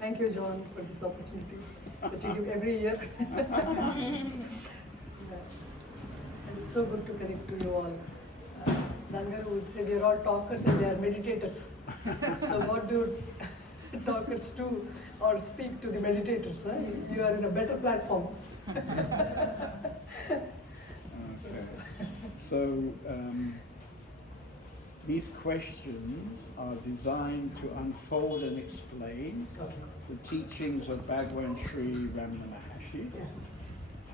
Thank you, John, for this opportunity that you give every year. And it's so good to connect to you all. Nannagaru would say we are all talkers and they are meditators. So what do talkers do or speak to the meditators? Huh? You are in a better platform. Okay. So these questions are designed to unfold and explain the teachings of Bhagwan Sri Ramana Maharshi,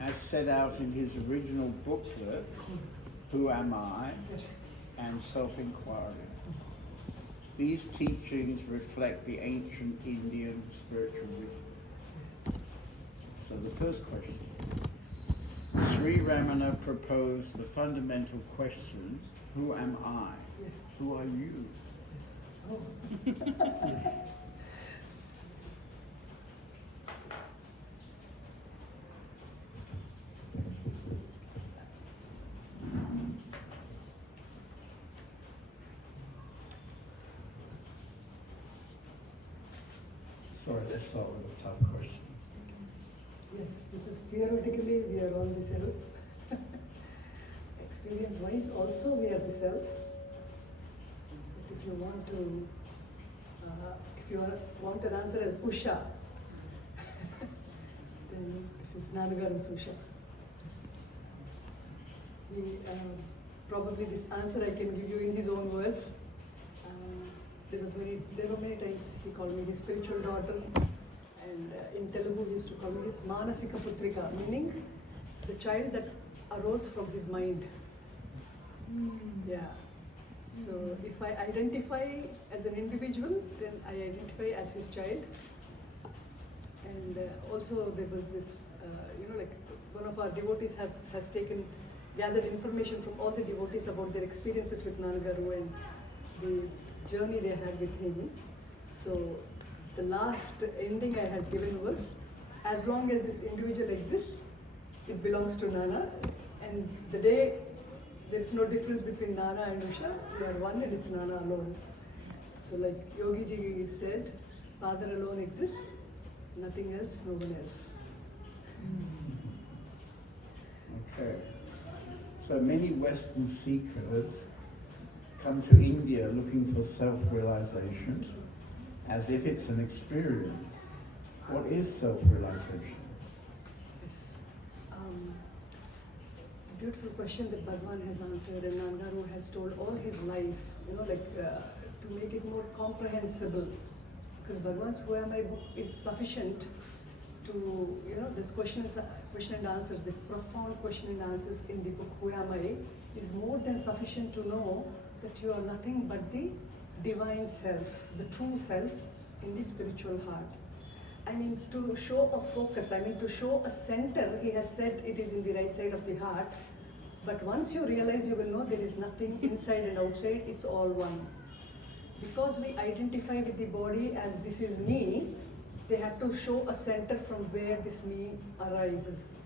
as set out in his original booklets, Who Am I? And Self-Inquiry. These teachings reflect the ancient Indian spiritual wisdom. So the first question. Sri Ramana proposed the fundamental question, who am I? Yes. Who are you? Oh. Sorry, let's start with a tough question. Yes, because theoretically we are all the self. Experience-wise also we are the self. But if you want to, want an answer as Usha, then this is Nannagaru Usha. Probably this answer I can give you in his own words. There were many times he called me his spiritual daughter, and in Telugu he used to call me his Manasika Putrika, meaning the child that arose from his mind. Yeah. So if I identify as an individual, then I identify as his child. And also there was this, like one of our devotees has gathered information from all the devotees about their experiences with Nannagaru and the journey they had with him. So the last ending I had given was, as long as this individual exists, it belongs to Nana. And the day there is no difference between Nana and Usha, we are one and it's Nana alone. So like Yogi Ji said, Father alone exists, nothing else, no one else. Okay. So many Western seekers come to India looking for self-realization as if it's an experience. What is self-realization? Yes. Beautiful question that Bhagwan has answered and Nannagaru has told all his life, to make it more comprehensible. Because Bhagwan's Who Am I book is sufficient to, this question and answers, the profound question and answers in the book Who Am I is more than sufficient to know that you are nothing but the divine self, the true self in the spiritual heart. I mean, to show a focus, to show a center, he has said it is in the right side of the heart. But once you realize, you will know there is nothing inside and outside, it's all one. Because we identify with the body as this is me, they have to show a center from where this me arises.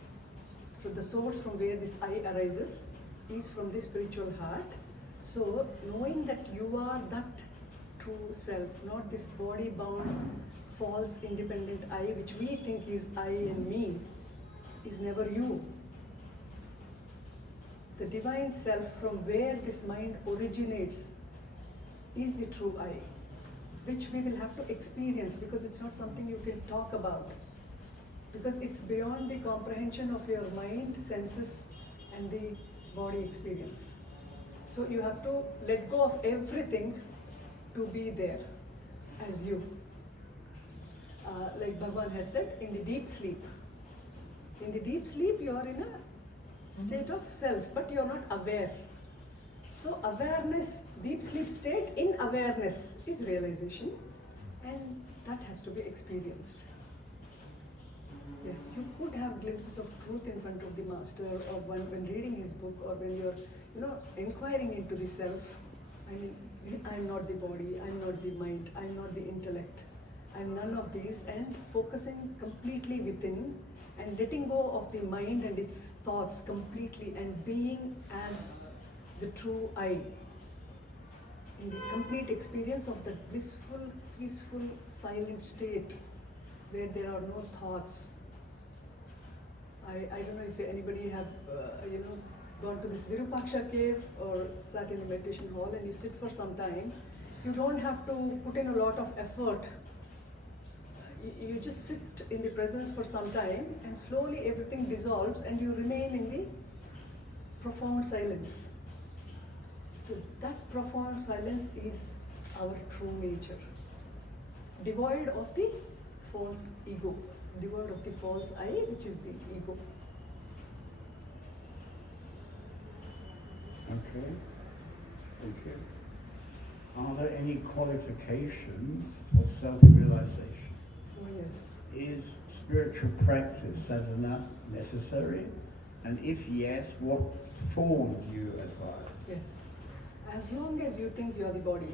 So the source from where this I arises is from the spiritual heart. So knowing that you are that true self, not this body-bound, false, independent I, which we think is I and me, is never you. The divine self from where this mind originates is the true I, which we will have to experience because it's not something you can talk about. Because it's beyond the comprehension of your mind, senses, and the body experience. So you have to let go of everything to be there as you. Like Bhagwan has said, in the deep sleep. In the deep sleep, you are in a state of self, but you are not aware. So awareness, deep sleep state in awareness is realization, and that has to be experienced. Yes, you could have glimpses of truth in front of the master, or when reading his book, or when you're, inquiring into the self. I'm not the body, I'm not the mind, I'm not the intellect, I'm none of these, and focusing completely within, and letting go of the mind and its thoughts completely, and being as the true I. In the complete experience of that blissful, peaceful, silent state where there are no thoughts. I don't know if anybody have gone to this Virupaksha cave or sat in a meditation hall and you sit for some time. You don't have to put in a lot of effort. You just sit in the presence for some time and slowly everything dissolves and you remain in the profound silence. So that profound silence is our true nature, devoid of the false ego, devoid of the false I, which is the ego. Okay, thank you. Are there any qualifications for self-realization? Oh yes. Is spiritual practice sadhana necessary? And if yes, what form do you advise? Yes. As long as you think you are the body,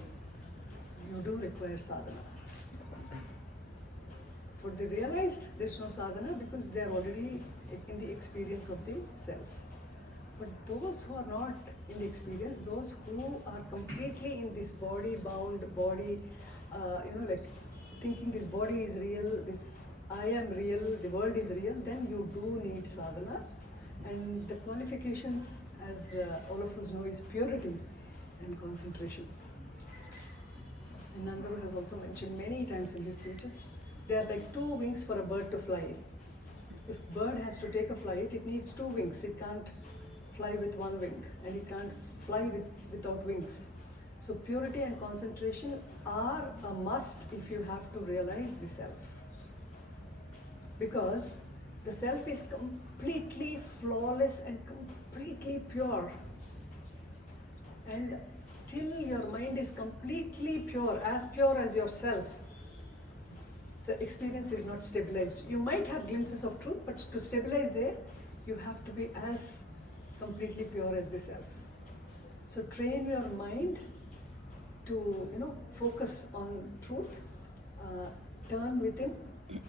you do require sadhana. For the realized, there is no sadhana because they are already in the experience of the self. But those who are not in the experience, those who are completely in this body-bound body, like thinking this body is real, this I am real, the world is real, then you do need sadhana. And the qualifications, as all of us know, is purity and concentration. And Nannagaru has also mentioned many times in his speeches, they are like two wings for a bird to fly. If bird has to take a flight, it needs two wings. It can't fly with one wing, and it can't fly without wings. So purity and concentration are a must if you have to realize the self. Because the self is completely flawless and completely pure. And till your mind is completely pure as yourself, the experience is not stabilized. You might have glimpses of truth, but to stabilize there, you have to be as completely pure as the self. So train your mind to focus on truth, turn within,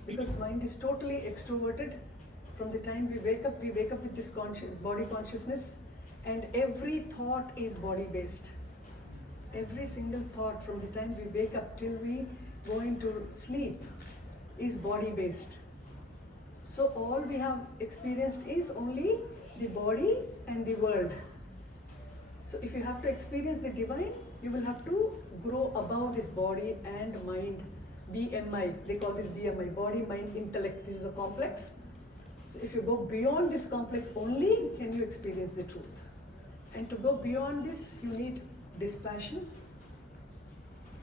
because mind is totally extroverted. From the time we wake up with this body consciousness, and every thought is body based. Every single thought from the time we wake up till we go into sleep is body based. So all we have experienced is only the body and the world. So if you have to experience the divine, you will have to grow above this body and mind. BMI, they call this BMI, body, mind, intellect. This is a complex. So if you go beyond this complex only, can you experience the truth. And to go beyond this, you need dispassion.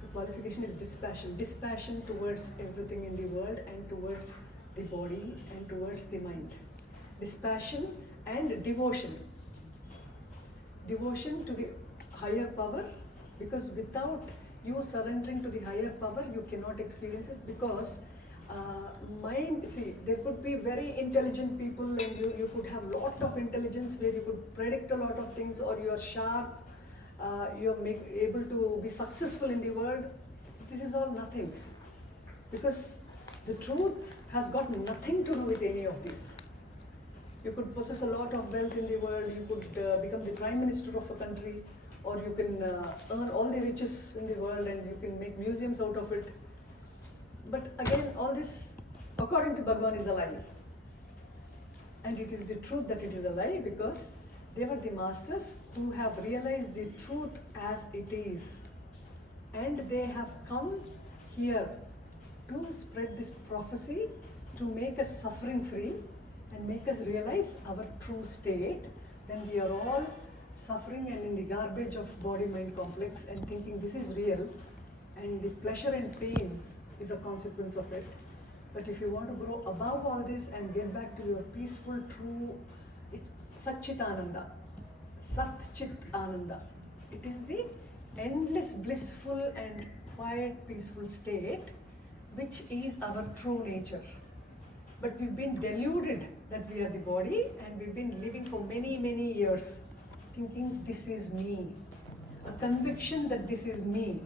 The qualification is dispassion. Dispassion towards everything in the world and towards the body and towards the mind. Dispassion and devotion. Devotion to the higher power, because without you surrendering to the higher power, you cannot experience it, because mind, see, there could be very intelligent people and you could have lot of intelligence where you could predict a lot of things, or you are sharp, you are able to be successful in the world. This is all nothing, because the truth has got nothing to do with any of this. You could possess a lot of wealth in the world, you could become the prime minister of a country, or you can earn all the riches in the world and you can make museums out of it. But again, all this, according to Bhagavan, is a lie. And it is the truth that it is a lie, because they were the masters who have realized the truth as it is. And they have come here to spread this prophecy, to make us suffering free and make us realize our true state, when we are all suffering and in the garbage of body-mind complex and thinking this is real, and the pleasure and pain is a consequence of it. But if you want to grow above all this and get back to your peaceful, true, it's Satchit Ananda. Sat-Chit Ananda. It is the endless, blissful and quiet, peaceful state, which is our true nature. But we've been deluded that we are the body, and we've been living for many, many years thinking this is me. A conviction that this is me.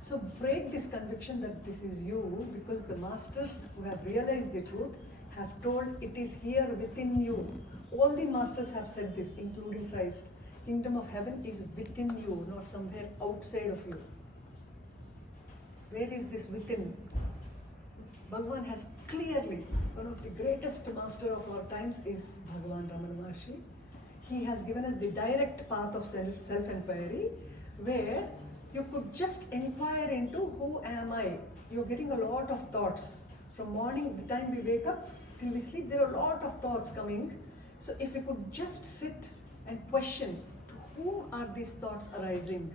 So break this conviction that this is you, because the masters who have realized the truth have told it is here within you. All the masters have said this, including Christ. Kingdom of heaven is within you, not somewhere outside of you. Where is this within? Bhagavan has clearly, one of the greatest master of our times is Bhagavan Ramana Maharshi. He has given us the direct path of self-inquiry, where you could just inquire into who am I. You're getting a lot of thoughts. From morning, the time we wake up till we sleep, there are a lot of thoughts coming. So if we could just sit and question, to whom are these thoughts arising?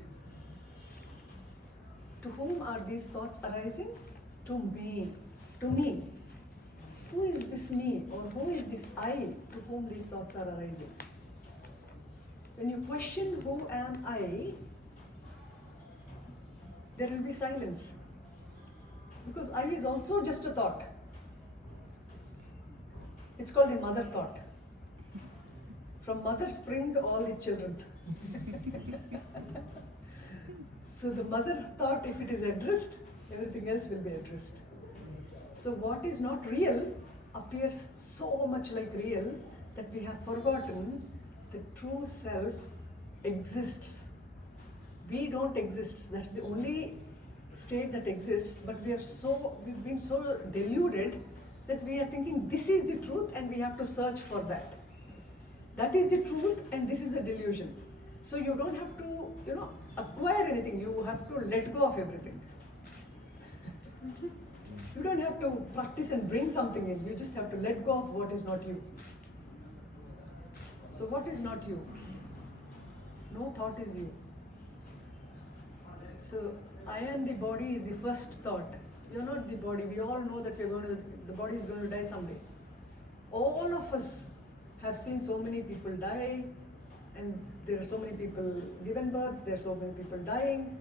To whom are these thoughts arising? To me. To me. Who is this me, or who is this I to whom these thoughts are arising? When you question who am I, there will be silence. Because I is also just a thought. It's called the mother thought. From mother spring all the children. So the mother thought, if it is addressed, everything else will be addressed. So what is not real appears so much like real that we have forgotten the true self exists. We don't exist. That's the only state that exists, but we've been so deluded that we are thinking this is the truth and we have to search for that. That is the truth and this is a delusion. So you don't have to, acquire anything. You have to let go of everything. You don't have to practice and bring something in. You just have to let go of what is not you. So what is not you? No thought is you. So I am the body is the first thought. You're not the body. We all know that the body is going to die someday. All of us have seen so many people die, and there are so many people given birth, there are so many people dying.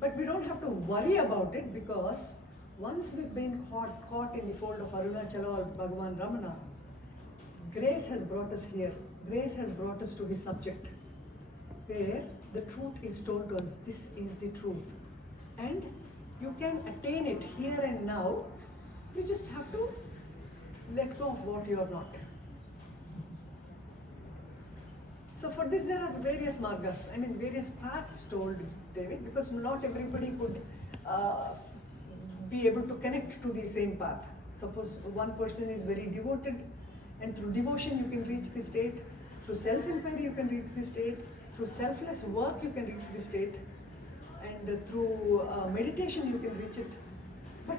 But we don't have to worry about it, because once we've been caught in the fold of Arunachala or Bhagavan Ramana, grace has brought us here. Grace has brought us to the subject, where the truth is told to us. This is the truth. And you can attain it here and now. You just have to let go of what you are not. So for this there are various margas, various paths told, David, because not everybody could be able to connect to the same path. Suppose one person is very devoted, and through devotion you can reach the state, through self-inquiry you can reach the state, through selfless work you can reach the state, and through meditation you can reach it. But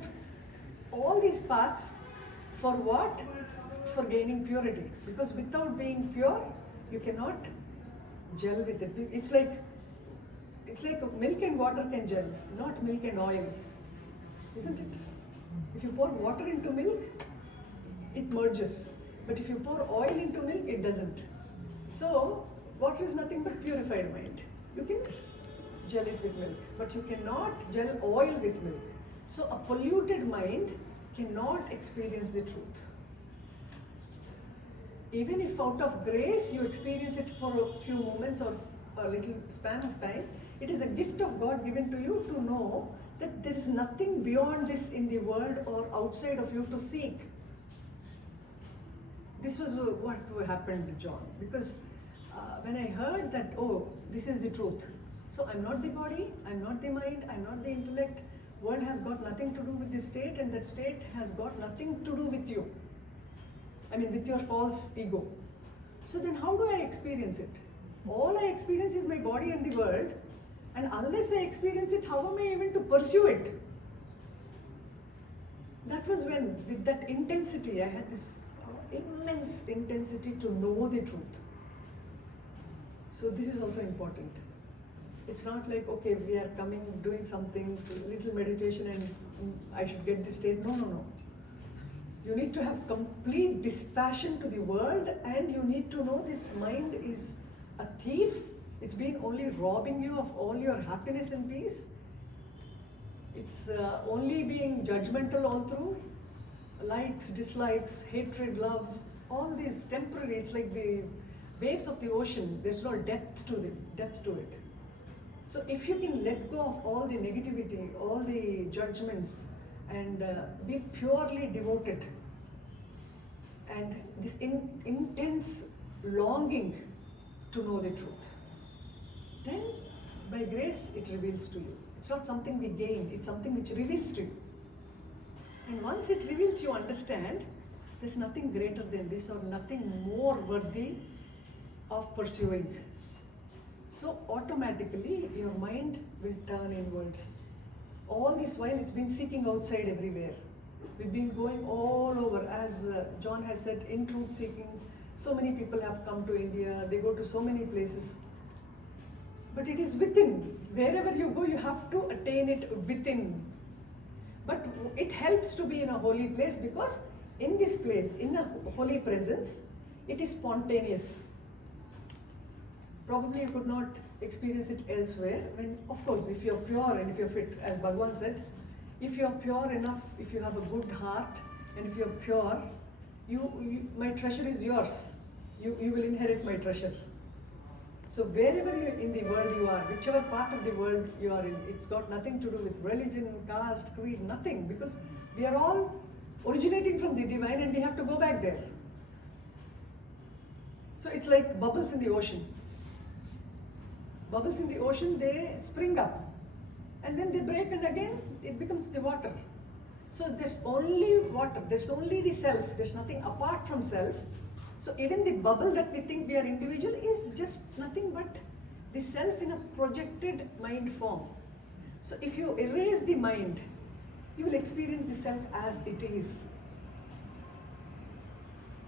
all these paths, for what? For gaining purity. Because without being pure, you cannot gel with it. It's like milk and water can gel, not milk and oil, isn't it? If you pour water into milk, it merges. But if you pour oil into milk, it doesn't. So water is nothing but purified mind. You can gel it with milk, but you cannot gel oil with milk. So a polluted mind cannot experience the truth. Even if out of grace you experience it for a few moments or a little span of time, it is a gift of God given to you to know that there is nothing beyond this in the world or outside of you to seek. This was what happened to John, because when I heard that, this is the truth. So I'm not the body, I'm not the mind, I'm not the intellect. World has got nothing to do with this state, and that state has got nothing to do with you. With your false ego. So then how do I experience it? All I experience is my body and the world, and unless I experience it, how am I able to pursue it? That was when, with that intensity, I had this immense intensity to know the truth. So this is also important. It's not like, okay, we are coming, doing something, so little meditation and I should get this state. No. You need to have complete dispassion to the world, and you need to know this mind is a thief. It's been only robbing you of all your happiness and peace. It's only being judgmental all through. Likes, dislikes, hatred, love, all these temporary. It's like the waves of the ocean. There's no depth to it. So if you can let go of all the negativity, all the judgments, and be purely devoted, and this intense longing to know the truth, then by grace it reveals to you. It's not something we gain, it's something which reveals to you. And once it reveals, you understand there's nothing greater than this or nothing more worthy of pursuing. So automatically your mind will turn inwards. All this while it's been seeking outside everywhere. We've been going all over, as John has said, in truth seeking. So many people have come to India, they go to so many places. But it is within. Wherever you go, you have to attain it within. But it helps to be in a holy place, because in this place, in a holy presence, it is spontaneous. Probably you could not experience it elsewhere. When, of course, if you're pure and if you're fit, as Bhagavan said, if you're pure enough, if you have a good heart, and if you're pure, my treasure is yours. You will inherit my treasure. So wherever in the world you are, whichever part of the world you are in, it's got nothing to do with religion, caste, creed, nothing, because we are all originating from the divine and we have to go back there. So it's like bubbles in the ocean. Bubbles in the ocean, they spring up and then they break, and again it becomes the water. So there's only water, there's only the self, there's nothing apart from self. So even the bubble that we think we are individual is just nothing but the self in a projected mind form. So if you erase the mind, you will experience the self as it is.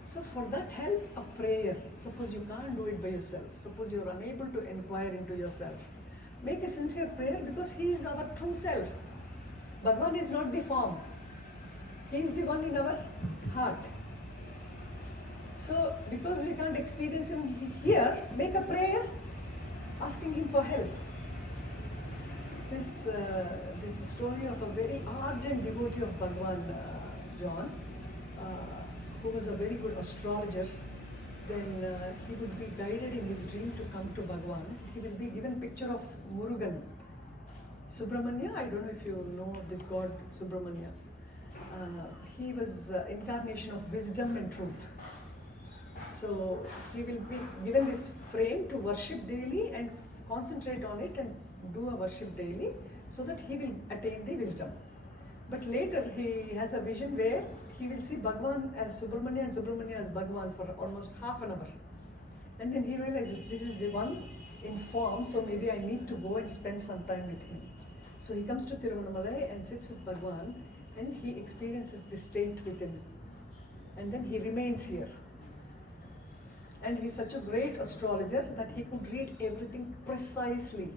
So for that, help a prayer. Suppose you can't do it by yourself. Suppose you're unable to inquire into yourself. Make a sincere prayer, because He is our true self. Bhagavan is not the form. He is the one in our heart. So because we can't experience Him here, make a prayer asking Him for help. This is a story of a very ardent devotee of Bhagavan, John, who was a very good astrologer. Then he would be guided in his dream to come to Bhagavan. He will be given picture of Murugan. Subramanya, I don't know if you know of this god Subramanya. He was incarnation of wisdom and truth. So he will be given this frame to worship daily and concentrate on it and do a worship daily, so that he will attain the wisdom. But later he has a vision where he will see Bhagavan as Subramanya and Subramanya as Bhagavan for almost half an hour. And then he realizes this is the one in form, so maybe I need to go and spend some time with him. So he comes to Tiruvannamalai and sits with Bhagavan, and he experiences the state within. And then he remains here. And he's such a great astrologer that he could read everything precisely.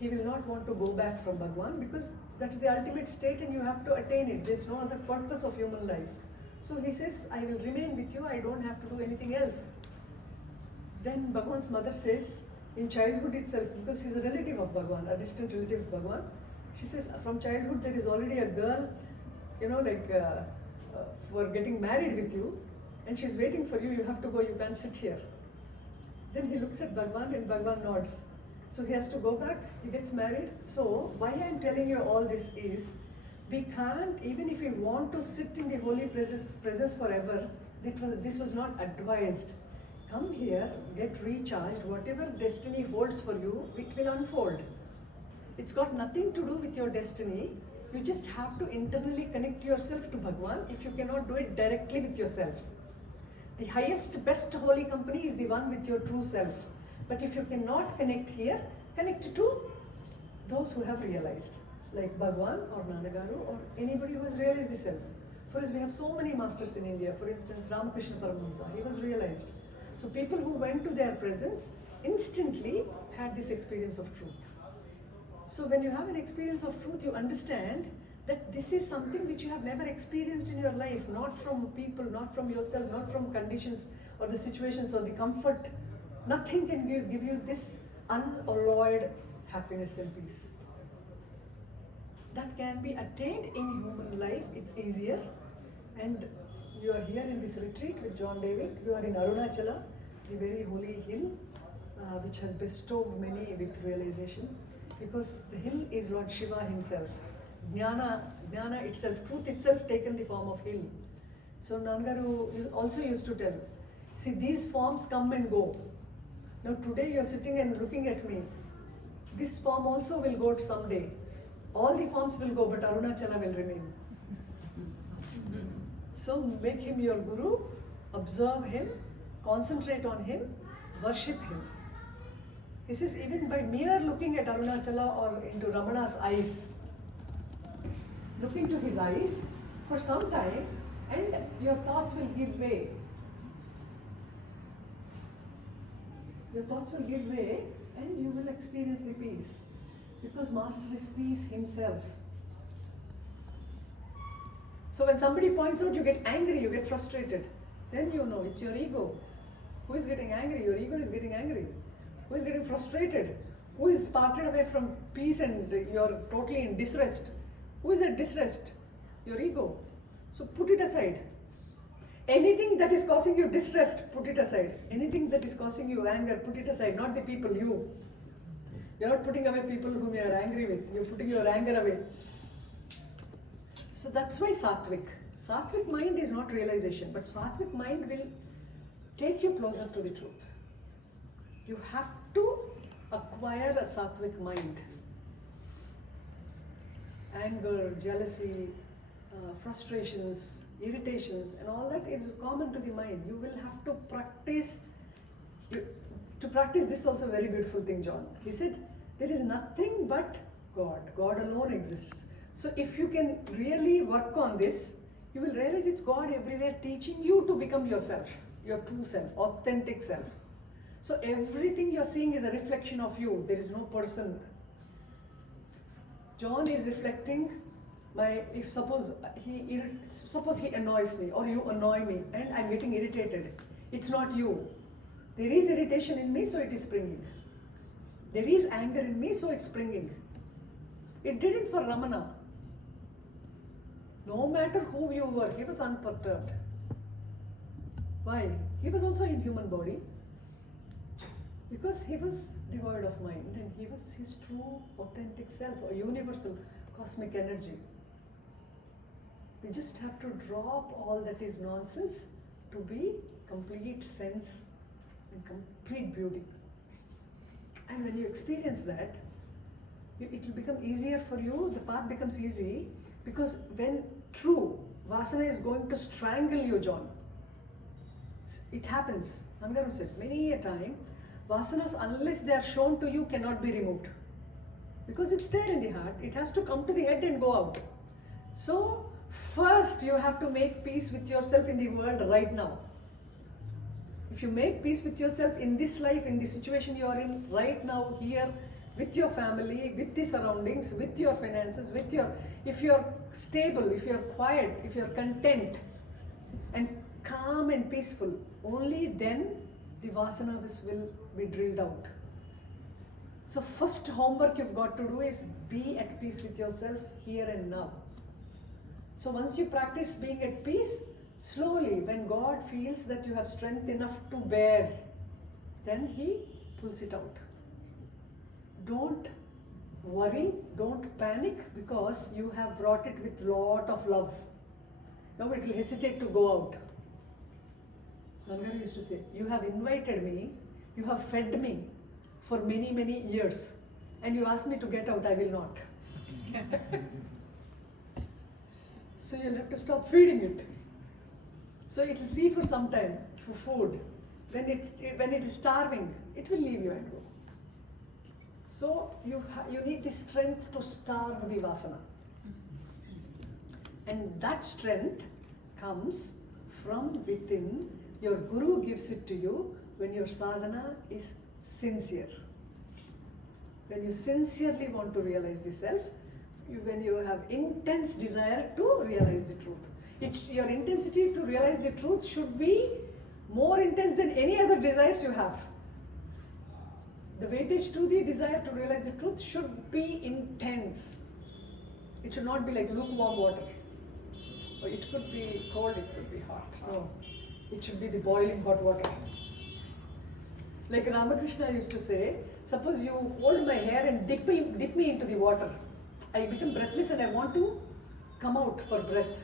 He will not want to go back from Bhagavan, because that's the ultimate state and you have to attain it. There's no other purpose of human life. So he says, I will remain with you, I don't have to do anything else. Then Bhagavan's mother says, in childhood itself, because he's a relative of Bhagavan, a distant relative of Bhagavan, she says, from childhood there is already a girl, for getting married with you, and she's waiting for you, you have to go, you can't sit here. Then he looks at Bhagavan and Bhagavan nods. So he has to go back, he gets married. So why I'm telling you all this is, we can't, even if we want to sit in the holy presence forever, this was not advised. Come here, get recharged, whatever destiny holds for you, it will unfold. It's got nothing to do with your destiny. You just have to internally connect yourself to Bhagavan if you cannot do it directly with yourself. The highest, best holy company is the one with your true self. But if you cannot connect here, connect to those who have realized, like Bhagavan or Nannagaru or anybody who has realized the self. For us, we have so many masters in India. For instance, Ramakrishna Paramahamsa, he was realized. So people who went to their presence instantly had this experience of truth. So when you have an experience of truth, you understand that this is something which you have never experienced in your life, not from people, not from yourself, not from conditions or the situations or the comfort. Nothing can give you this unalloyed happiness and peace. That can be attained in human life, it's easier. And you are here in this retreat with John David. You are in Arunachala, the very holy hill, which has bestowed many with realization. Because the hill is Lord Shiva himself. Jnana itself, truth itself taken the form of hill. So Nannagaru also used to tell, see, these forms come and go. Now today you are sitting and looking at me. This form also will go someday. All the forms will go, but Arunachala will remain. So make him your guru, observe him, concentrate on him, worship him. He says even by mere looking at Arunachala or into Ramana's eyes, look into his eyes for some time and your thoughts will give way. Your thoughts will give way and you will experience the peace. Because Master is peace himself. So when somebody points out, you get angry, you get frustrated. Then you know it's your ego. Who is getting angry? Your ego is getting angry. Who is getting frustrated? Who is parted away from peace and you're totally in disrest? Who is at disrest? Your ego. So put it aside. Anything that is causing you distress, put it aside. Anything that is causing you anger, put it aside. Not the people, you. You're not putting away people whom you are angry with. You're putting your anger away. So that's why Sattvic. Sattvic mind is not realization, but Sattvic mind will take you closer to the truth. You have to acquire a Sattvic mind. Anger, jealousy, frustrations, irritations, and all that is common to the mind. You will have to practice. To practice this is also a very beautiful thing, John. He said, there is nothing but God. God alone exists. So if you can really work on this, you will realize it's God everywhere teaching you to become yourself, your true self, authentic self. So everything you're seeing is a reflection of you. There is no person. John is reflecting if suppose he annoys me or you annoy me and I'm getting irritated. It's not you. There is irritation in me, so it is springing. There is anger in me, so it's springing. It didn't for Ramana. No matter who you were, he was unperturbed. Why? He was also in human body. Because he was devoid of mind and he was his true authentic self, a universal cosmic energy. We just have to drop all that is nonsense to be complete sense and complete beauty. And when you experience that, it will become easier for you, the path becomes easy, because when true Vasana is going to strangle you, John. It happens. Nannagaru said, many a time, Vasanas, unless they are shown to you, cannot be removed. Because it's there in the heart, it has to come to the head and go out. So, first you have to make peace with yourself in the world right now. If you make peace with yourself in this life, in the situation you are in right now, here, with your family, with the surroundings, with your finances, if you are stable, if you are quiet, if you are content and calm and peaceful, only then the vasanas will be drilled out. So first homework you've got to do is be at peace with yourself here and now. So once you practice being at peace, slowly when God feels that you have strength enough to bear, then He pulls it out. Don't worry, don't panic, because you have brought it with lot of love. Now it will hesitate to go out. Nannagaru used to say, you have invited me, you have fed me for many, many years, and you ask me to get out, I will not. So you'll have to stop feeding it. So it will see for some time for food. When it is starving, it will leave you and go. So you need the strength to starve the vasana. And that strength comes from within. Your guru gives it to you when your sadhana is sincere. When you sincerely want to realize the self, when you have intense desire to realize the truth. Your intensity to realize the truth should be more intense than any other desires you have. The weightage to the desire to realize the truth should be intense. It should not be like lukewarm water. Or it could be cold, it could be hot. No, it should be the boiling hot water. Like Ramakrishna used to say, suppose you hold my hair and dip me into the water. I become breathless and I want to come out for breath.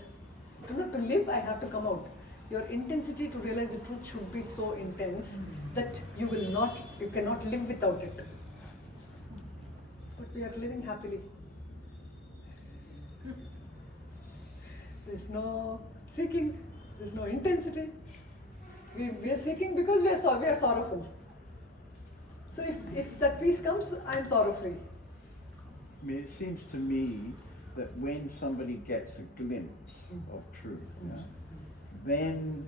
To live, I have to come out. Your intensity to realize the truth should be so intense that you cannot live without it. But we are living happily. There is no Seeking, there's no intensity. We are seeking because we are sorrowful. So if that peace comes, I am sorrow free. I mean, it seems to me that when somebody gets a glimpse of truth, then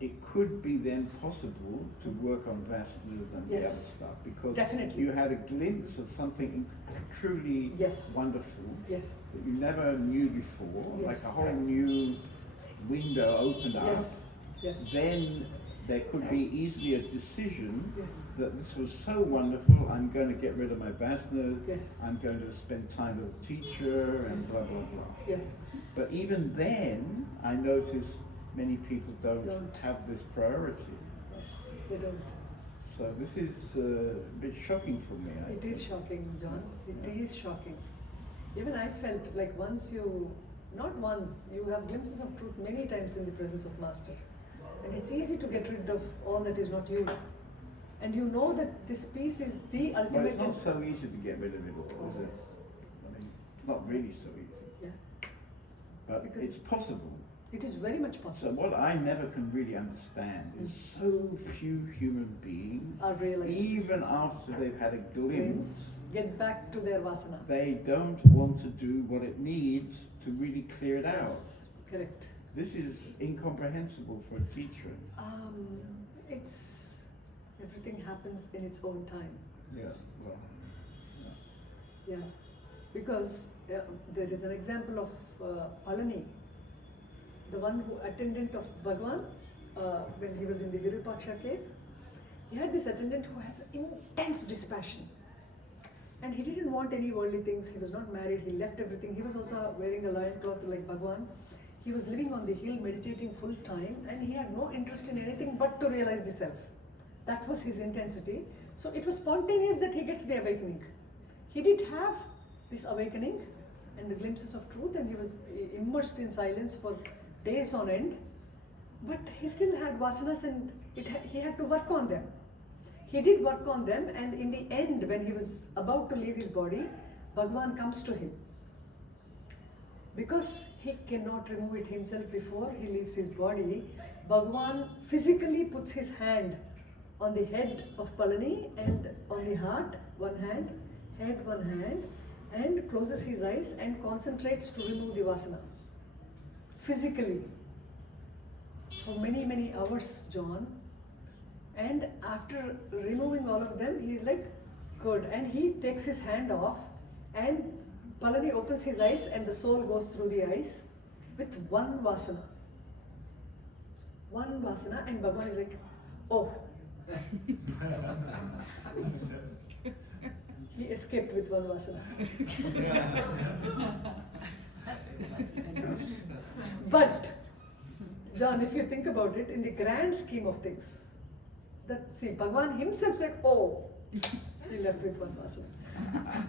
it could be then possible to work on vasanas and the other stuff, because definitely. you had a glimpse of something truly wonderful that you never knew before, like a whole new window opened up. Then there could be easily a decision that this was so wonderful, I'm going to get rid of my vasanas, I'm going to spend time with a teacher, and blah, blah, blah. But even then, I notice many people don't have this priority. They don't. So this is a bit shocking for me. It is shocking, John. It is shocking. Even I felt like not once, you have glimpses of truth many times in the presence of Master. And it's easy to get rid of all that is not you. And you know that this peace is the ultimate. Well, it's not so easy to get rid of it all, is it? I mean, not really so easy. But because it's possible. It is very much possible. So what I never can really understand is so few human beings are realized, even after they've had a glimpse, get back to their vasana. They don't want to do what it needs to really clear it out. Correct. This is incomprehensible for a teacher. Everything happens in its own time. Because there is an example of Palani, the one attendant of Bhagwan, when he was in the Virupaksha cave. He had this attendant who has intense dispassion. And he didn't want any worldly things. He was not married. He left everything. He was also wearing a loincloth like Bhagwan. He was living on the hill, meditating full time, and he had no interest in anything but to realize the self. That was his intensity. So it was spontaneous that he gets the awakening. He did have this awakening and the glimpses of truth, and he was immersed in silence for days on end. But he still had vasanas, and he had to work on them. He did work on them, and in the end, when he was about to leave his body, Bhagwan comes to him. Because he cannot remove it himself before he leaves his body, Bhagwan physically puts his hand on the head of Palani and on the heart, one hand, head, one hand, and closes his eyes and concentrates to remove the vasana. Physically. For many, many hours, John. And after removing all of them, he is like, good. And he takes his hand off, and Palani opens his eyes, and the soul goes through the eyes with one vasana. One vasana, and Bhagwan is like, oh. He escaped with one vasana. But, John, if you think about it, in the grand scheme of things, Bhagwan himself said, oh, he left with one vasana.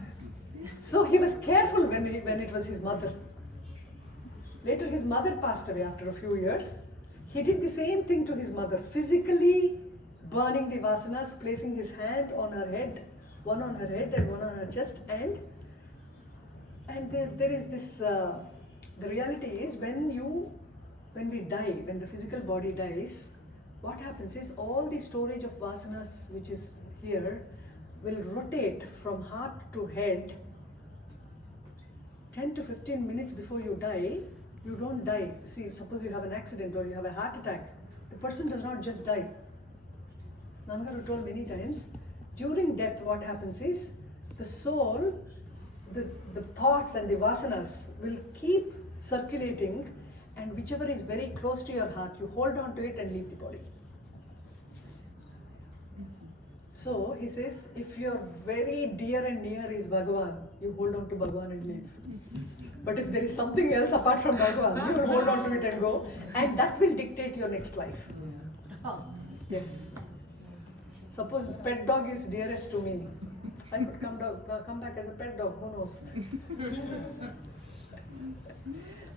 So he was careful when it was his mother. Later his mother passed away after a few years. He did the same thing to his mother, physically burning the vasanas, placing his hand on her head, one on her head and one on her chest, and there is this, the reality is when we die, when the physical body dies, what happens is all the storage of vasanas which is here will rotate from heart to head. 10 to 15 minutes before you die, you don't die. See, suppose you have an accident or you have a heart attack, the person does not just die. Nannagaru told many times, during death what happens is, the soul, the thoughts and the vasanas will keep circulating, and whichever is very close to your heart, you hold on to it and leave the body. So he says, if your very dear and near is Bhagavan, you hold on to Bhagavan and leave. But if there is something else apart from Bhagavan, you will hold on to it and go, and that will dictate your next life. Yes. Suppose pet dog is dearest to me. I could come back as a pet dog, who knows?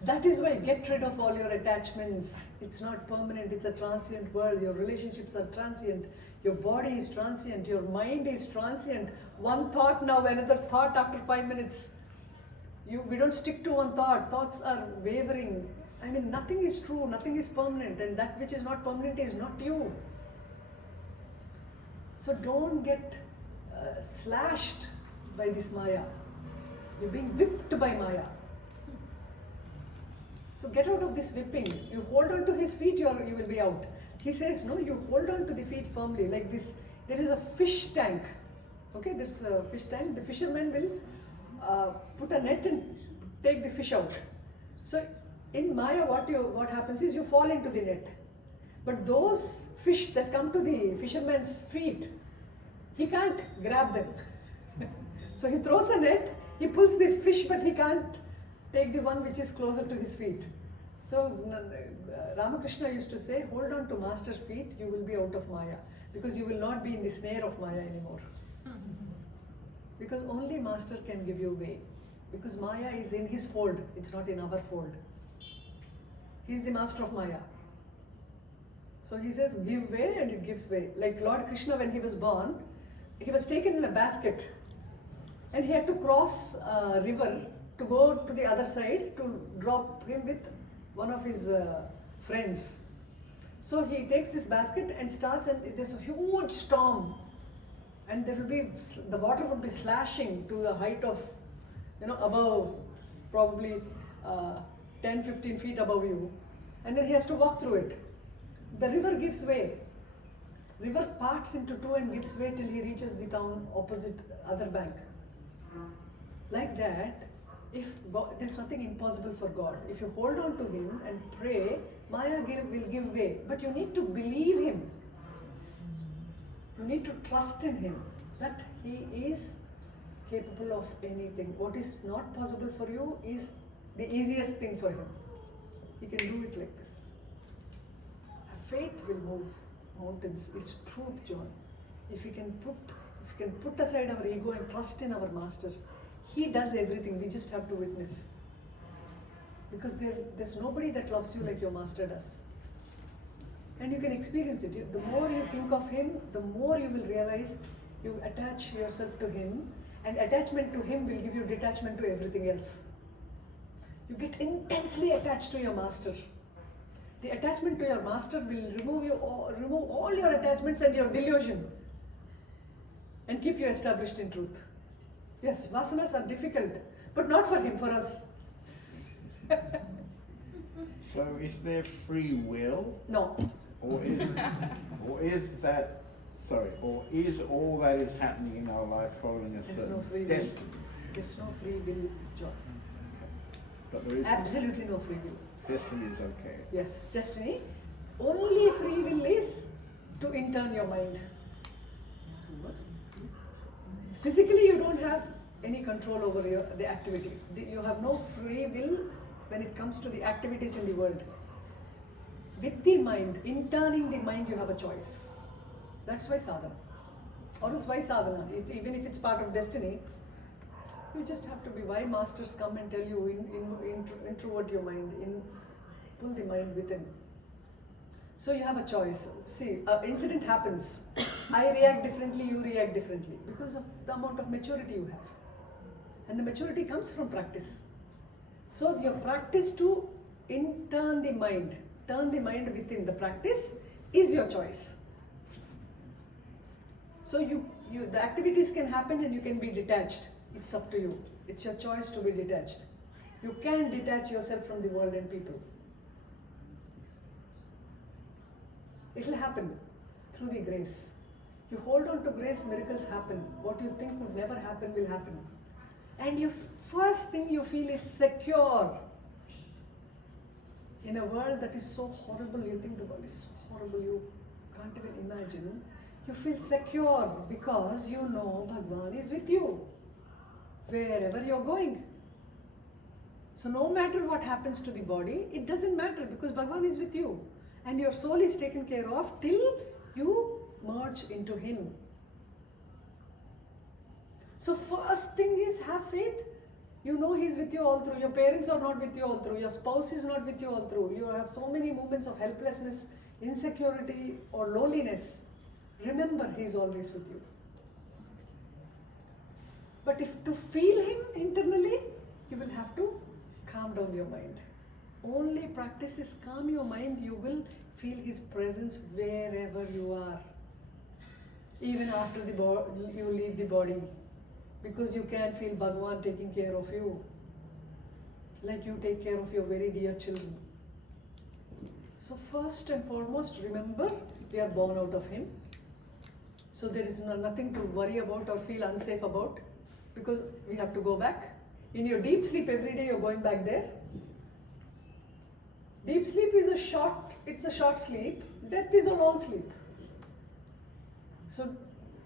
That is why get rid of all your attachments. It's not permanent, it's a transient world. Your relationships are transient. Your body is transient. Your mind is transient. One thought now, another thought after 5 minutes. We don't stick to one thought. Thoughts are wavering I mean, nothing is true, nothing is permanent, and that which is not permanent is not you. So don't get slashed by this Maya. You're being whipped by Maya. So get out of this whipping. You hold on to his feet, you will be out. He says, no, you hold on to the feet firmly, like this. There is a fish tank. Okay, there's a fish tank. The fisherman will put a net and take the fish out. So in Maya, what happens is you fall into the net. But those fish that come to the fisherman's feet, he can't grab them. So he throws a net, he pulls the fish, but he can't take the one which is closer to his feet. So Ramakrishna used to say, hold on to Master's feet, you will be out of Maya. Because you will not be in the snare of Maya anymore. Because only Master can give you way. Because Maya is in his fold, it's not in our fold. He is the master of Maya. So he says, give way, and it gives way. Like Lord Krishna, when he was born, he was taken in a basket. And he had to cross a river to go to the other side to drop him with one of his friends. So he takes this basket and starts, and there's a huge storm. And there will be, the water would be slashing to the height of, above, probably 10-15 feet above you. And then he has to walk through it. The river gives way. River parts into two and gives way till he reaches the town opposite other bank. Like that, if there's nothing impossible for God. If you hold on to him and pray, Maya will give way. But you need to believe him. You need to trust in him that he is capable of anything. What is not possible for you is the easiest thing for him. He can do it like this. Faith will move mountains. It's truth, John. If we can put aside our ego and trust in our Master, he does everything. We just have to witness. Because there's nobody that loves you like your Master does. And you can experience it. The more you think of him, the more you will realize you attach yourself to him, and attachment to him will give you detachment to everything else. You get intensely attached to your Master. The attachment to your Master will remove all your attachments and your delusion and keep you established in truth. Yes, vasanas are difficult, but not for him, for us. So is there free will? No. Or is all that is happening in our life following a certain destiny? There's no free will, John. But there is absolutely no free will. Destiny is okay. Yes, destiny. Only free will is to intern your mind. Physically, you don't have any control over the activity. You have no free will when it comes to the activities in the world. With the mind, interning the mind, you have a choice. That's why sadhana. Or else why sadhana? Even if it's part of destiny, you just have to be. Why masters come and tell you, introvert your mind, pull the mind within. So you have a choice. See, an incident happens. I react differently, you react differently. Because of the amount of maturity you have. And the maturity comes from practice. So your practice to turn the mind within the practice is your choice. So the activities can happen and you can be detached. It's up to you. It's your choice to be detached. You can detach yourself from the world and people. It will happen through the grace. You hold on to grace, miracles happen. What you think would never happen will happen. And your first thing you feel is secure. In a world that is so horrible, you think the world is so horrible, you can't even imagine. You feel secure because you know Bhagwan is with you wherever you're going. So no matter what happens to the body, it doesn't matter because Bhagwan is with you. And your soul is taken care of till you merge into him. So first thing is have faith. You know he's with you all through. Your parents are not with you all through. Your spouse is not with you all through. You have so many moments of helplessness, insecurity or loneliness. Remember he's always with you. But if to feel him internally, you will have to calm down your mind. only practice is calm your mind, you will feel his presence wherever you are. Even after you leave the body. Because you can feel Bhagavan taking care of you. Like you take care of your very dear children. So first and foremost, remember, we are born out of him. So there is nothing to worry about or feel unsafe about. Because we have to go back. In your deep sleep every day you're going back there. Deep sleep is a short sleep. Death is a long sleep. So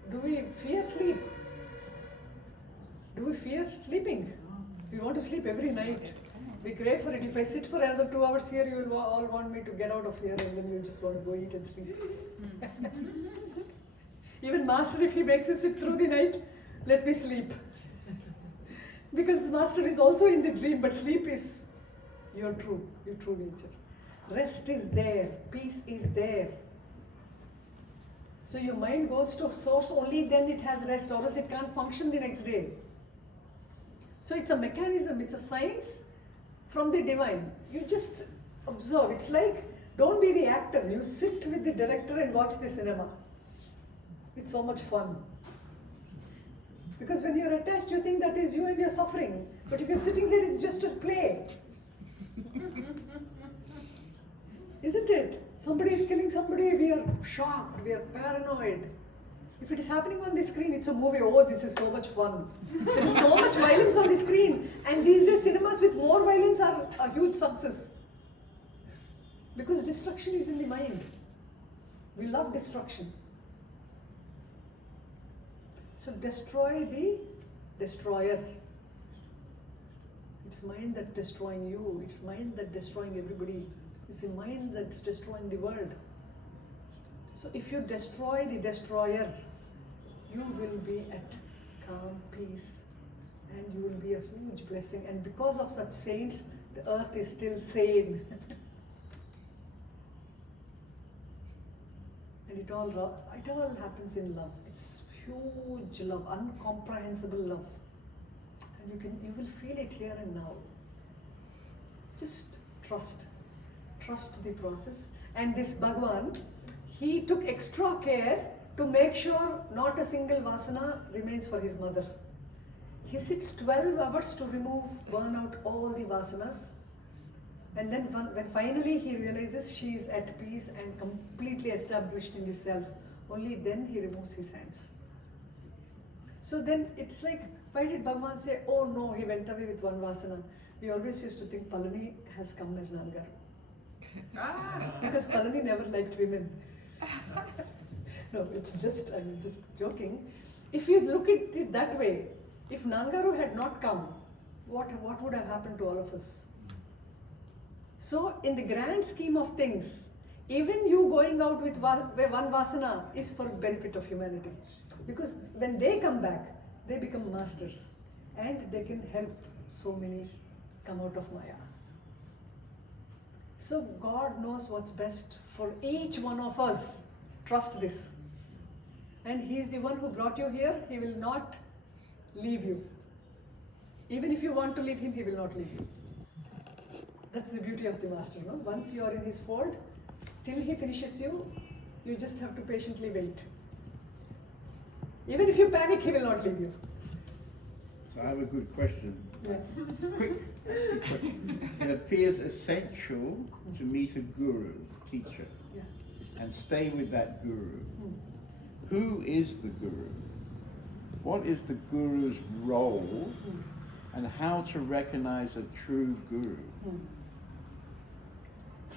do we fear sleep? Do we fear sleeping? We want to sleep every night. We crave for it. If I sit for another 2 hours here, you will all want me to get out of here, and then you just want to go eat and sleep. Even Master, if he makes you sit through the night, let me sleep. Because Master is also in the dream, but sleep is your true nature. Rest is there, peace is there. So your mind goes to source, only then it has rest, or else it can't function the next day. So it's a mechanism, it's a science from the divine. You just observe. It's like, don't be the actor. You sit with the director and watch the cinema. It's so much fun. Because when you're attached, you think that is you and you're suffering. But if you're sitting there, it's just a play. Isn't it? Somebody is killing somebody, we are shocked, we are paranoid. If it is happening on the screen, it's a movie. Oh, this is so much fun. There is so much violence on the screen. And these days, cinemas with more violence are a huge success. Because destruction is in the mind. We love destruction. So destroy the destroyer. It's mind that's destroying you. It's mind that's destroying everybody. It's the mind that's destroying the world. So if you destroy the destroyer, you will be at calm, peace, and you will be a huge blessing. And because of such saints, the earth is still sane. And it all happens in love. It's huge love, incomprehensible love. And you will feel it here and now. Just trust the process. And this Bhagavan, he took extra care to make sure not a single vasana remains for his mother. He sits 12 hours to burn out all the vasanas. And then when finally he realizes she is at peace and completely established in the self, only then he removes his hands. So then it's like, why did Bhagavan say, oh no, he went away with one vasana? We always used to think Palani has come as Nannagaru. Because Palani never liked women. No, I'm just joking. If you look at it that way, if Nannagaru had not come, what would have happened to all of us? So in the grand scheme of things, even you going out with one vasana is for benefit of humanity. Because when they come back, they become masters and they can help so many come out of Maya. So God knows what's best for each one of us. Trust this. And He is the one who brought you here. He will not leave you. Even if you want to leave Him, He will not leave you. That's the beauty of the Master, no? Once you are in His fold, till He finishes you, you just have to patiently wait. Even if you panic, He will not leave you. So I have a good question. Yeah. Quick question. It appears essential to meet a guru, teacher, and stay with that guru. Who is the guru? What is the guru's role? And how to recognize a true guru?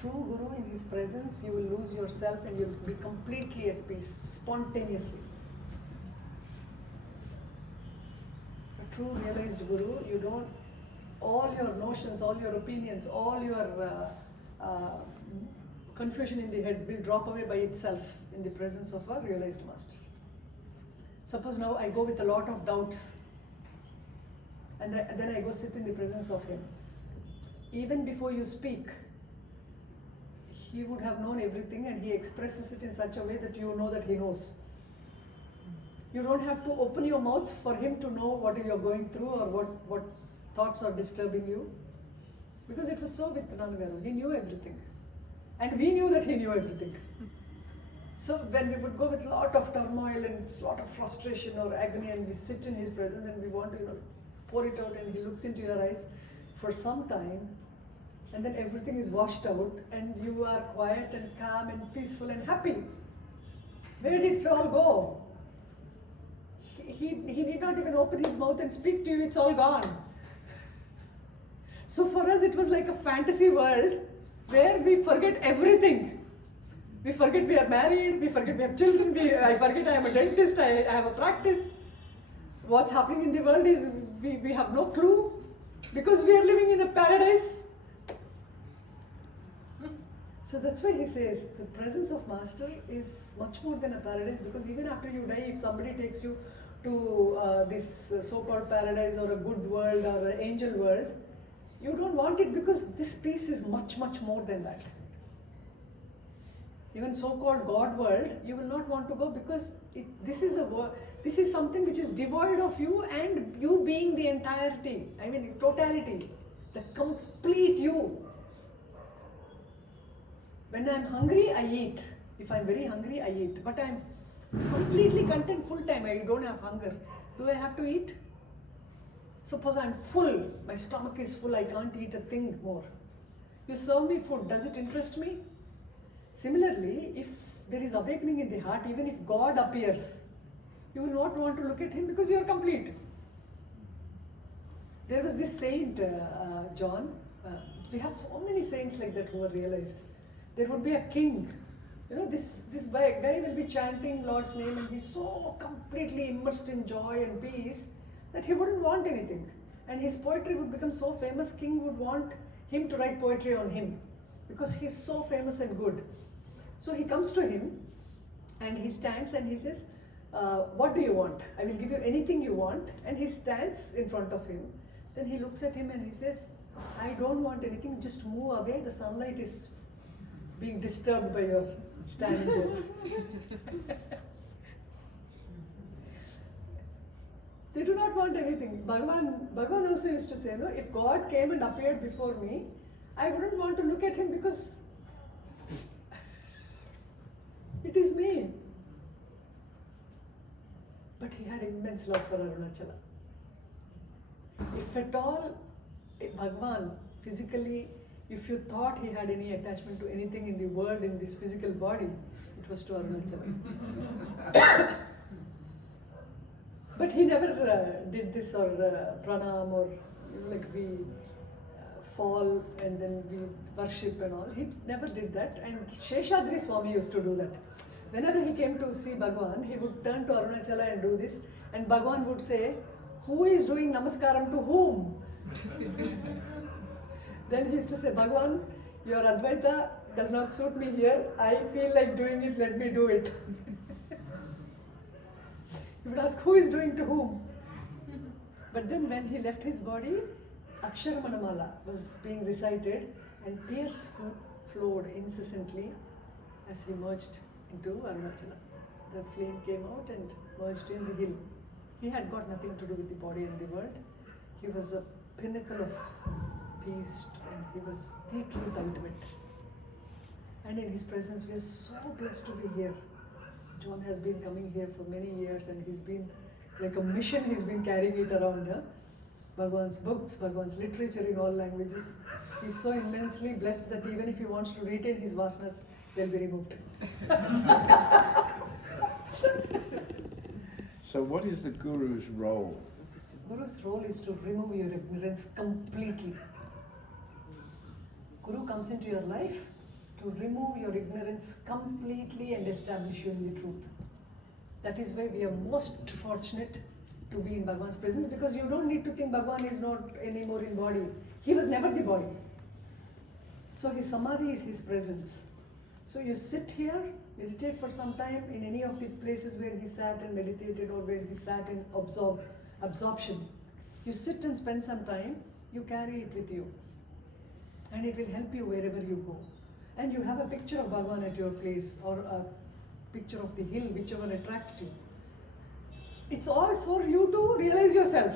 True guru, in his presence, you will lose yourself and you will be completely at peace, spontaneously. A true realized guru, you don't, all your notions, all your opinions, all your confusion in the head will drop away by itself in the presence of a realized master. Suppose now I go with a lot of doubts and then I go sit in the presence of him. Even before you speak, he would have known everything and he expresses it in such a way that you know that he knows. You don't have to open your mouth for him to know what you're going through or what thoughts are disturbing you. Because it was so with Nannagaru, he knew everything. And we knew that he knew everything. So when we would go with a lot of turmoil and a lot of frustration or agony, and we sit in his presence and we want to pour it out, and he looks into your eyes for some time, and then everything is washed out and you are quiet and calm and peaceful and happy. Where did it all go? He need not even open his mouth and speak to you, it's all gone. So for us it was like a fantasy world where we forget everything. We forget we are married, we forget we have children, I forget I am a dentist, I have a practice. What's happening in the world is we have no clue because we are living in a paradise. So that's why he says the presence of Master is much more than a paradise, because even after you die, if somebody takes you to this so-called paradise or a good world or an angel world, you don't want it because this peace is much, much more than that. Even so-called God world, you will not want to go because this is something which is devoid of you and you being the entirety, I mean totality, the complete you. When I am hungry, I eat. If I am very hungry, I eat. But I am completely content full time, I don't have hunger. Do I have to eat? Suppose I am full, my stomach is full, I can't eat a thing more. You serve me food, does it interest me? Similarly, if there is awakening in the heart, even if God appears, you will not want to look at him because you are complete. There was this saint, John, we have so many saints like that who are realized. There would be a king, this guy will be chanting Lord's name and he's so completely immersed in joy and peace that he wouldn't want anything. And his poetry would become so famous, king would want him to write poetry on him because he's so famous and good. So he comes to him and he stands and he says, what do you want? I will give you anything you want. And he stands in front of him. Then he looks at him and he says, I don't want anything, just move away. The sunlight is being disturbed by your standing there. They do not want anything. Bhagavan also used to say, no, if God came and appeared before me, I wouldn't want to look at him because it is me. But he had immense love for Arunachala. If at all, Bhagavan physically, if you thought he had any attachment to anything in the world, in this physical body, it was to Arunachala. But he never did this or pranam or like we fall and then we worship and all. He never did that. And Sheshadri Swami used to do that. Whenever he came to see Bhagavan, he would turn to Arunachala and do this. And Bhagavan would say, who is doing namaskaram to whom? Then he used to say, Bhagavan, your Advaita does not suit me here. I feel like doing it, let me do it. He would ask, who is doing to whom? But then when he left his body, Ashram was being recited and tears flowed incessantly as he merged into Arunachala. The flame came out and merged in the hill. He had got nothing to do with the body and the world. He was a pinnacle of peace and he was the truth ultimate. And in his presence we are so blessed to be here. John has been coming here for many years and he's been like a mission, he's been carrying it around here. Bhagavan's books, Bhagavan's literature in all languages. He's so immensely blessed that even if he wants to retain his vasanas, they'll be removed. So what is the Guru's role? Guru's role is to remove your ignorance completely. Guru comes into your life to remove your ignorance completely and establish you in the truth. That is why we are most fortunate to be in Bhagavan's presence, because you don't need to think Bhagavan is not anymore in body. He was never the body. So his samadhi is his presence. So you sit here, meditate for some time in any of the places where he sat and meditated or where he sat in absorption. You sit and spend some time, you carry it with you. And it will help you wherever you go. And you have a picture of Bhagavan at your place or a picture of the hill, whichever attracts you. It's all for you to realize yourself.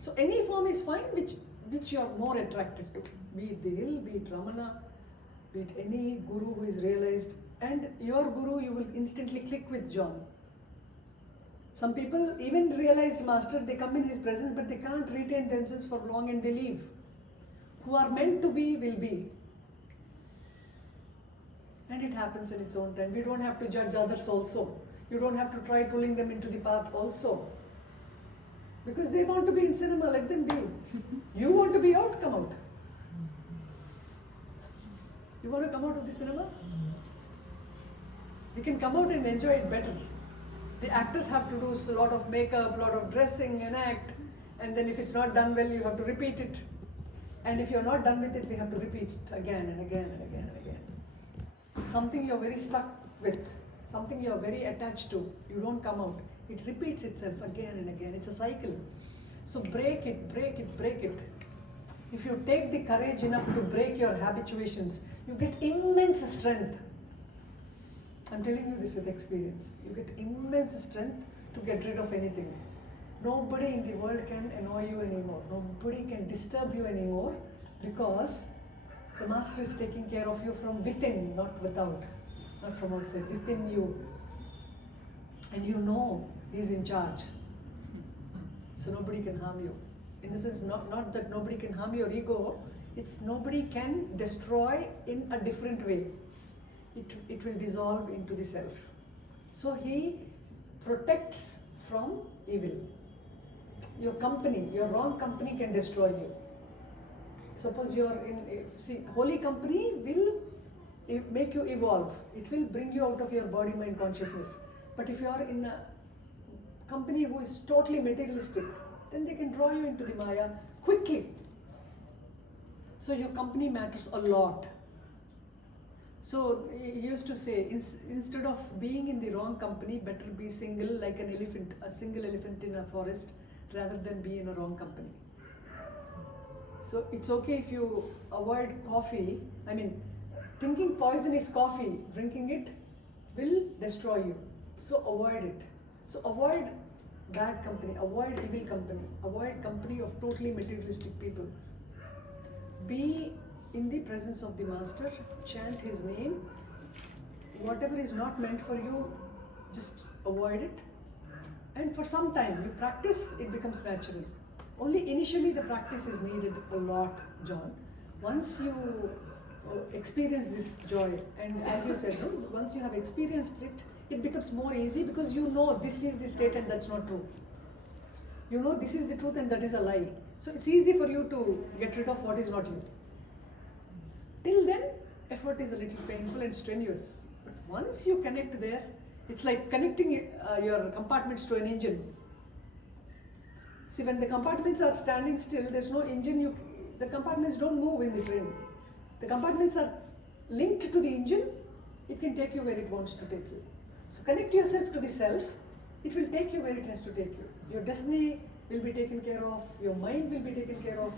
So any form is fine which you are more attracted to. Be it Dil, be it Ramana, be it any guru who is realized, and your guru you will instantly click with John. Some people, even realized master, they come in his presence but they can't retain themselves for long and they leave. Who are meant to be will be. And it happens in its own time. We don't have to judge others also. You don't have to try pulling them into the path also. Because they want to be in cinema, let them be. You want to be out, come out. You want to come out of the cinema? You can come out and enjoy it better. The actors have to do a lot of makeup, a lot of dressing and act. And then if it's not done well, you have to repeat it. And if you're not done with it, we have to repeat it again and again and again and again. Something you're very stuck with, something you're very attached to, you don't come out. It repeats itself again and again. It's a cycle. So break it, break it, break it. If you take the courage enough to break your habituations, you get immense strength. I'm telling you this with experience. You get immense strength to get rid of anything. Nobody in the world can annoy you anymore. Nobody can disturb you anymore because the master is taking care of you from within, not without, not from outside, within you. And you know he is in charge. So nobody can harm you. And this is not that nobody can harm your ego, it's nobody can destroy in a different way. It will dissolve into the self. So he protects from evil. Your company, your wrong company can destroy you. Suppose you are in, holy company will make you evolve. It will bring you out of your body, mind, consciousness. But if you are in a company who is totally materialistic, then they can draw you into the Maya quickly. So your company matters a lot. So he used to say, instead of being in the wrong company, better be single like an elephant, a single elephant in a forest, rather than be in a wrong company. So it's okay if you avoid coffee. I mean, thinking poison is coffee, drinking it will destroy you. So avoid it. So avoid bad company, avoid evil company, avoid company of totally materialistic people. Be in the presence of the master, chant his name. Whatever is not meant for you, just avoid it. And for some time, you practice, it becomes natural. Only initially the practice is needed a lot, John. Once you experience this joy, and as you said, once you have experienced it, it becomes more easy because you know this is the state and that's not true. You know this is the truth and that is a lie. So it's easy for you to get rid of what is not you. Till then, effort is a little painful and strenuous. But once you connect there, it's like connecting your compartments to an engine. See, when the compartments are standing still, there's no engine, the compartments don't move in the train. The compartments are linked to the engine, it can take you where it wants to take you. So connect yourself to the self, it will take you where it has to take you. Your destiny will be taken care of, your mind will be taken care of,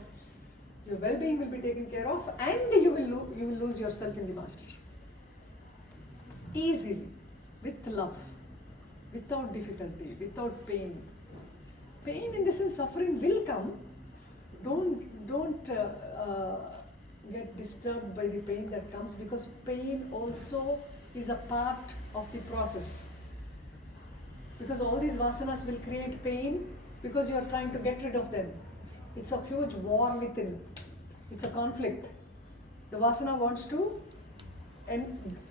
your well-being will be taken care of, and you will lose yourself in the master. Easily, with love, without difficulty, without pain. Pain in the sense suffering will come. Don't get disturbed by the pain that comes, because pain also is a part of the process. Because all these vasanas will create pain because you are trying to get rid of them. It's a huge war within. It's a conflict. The vasana wants to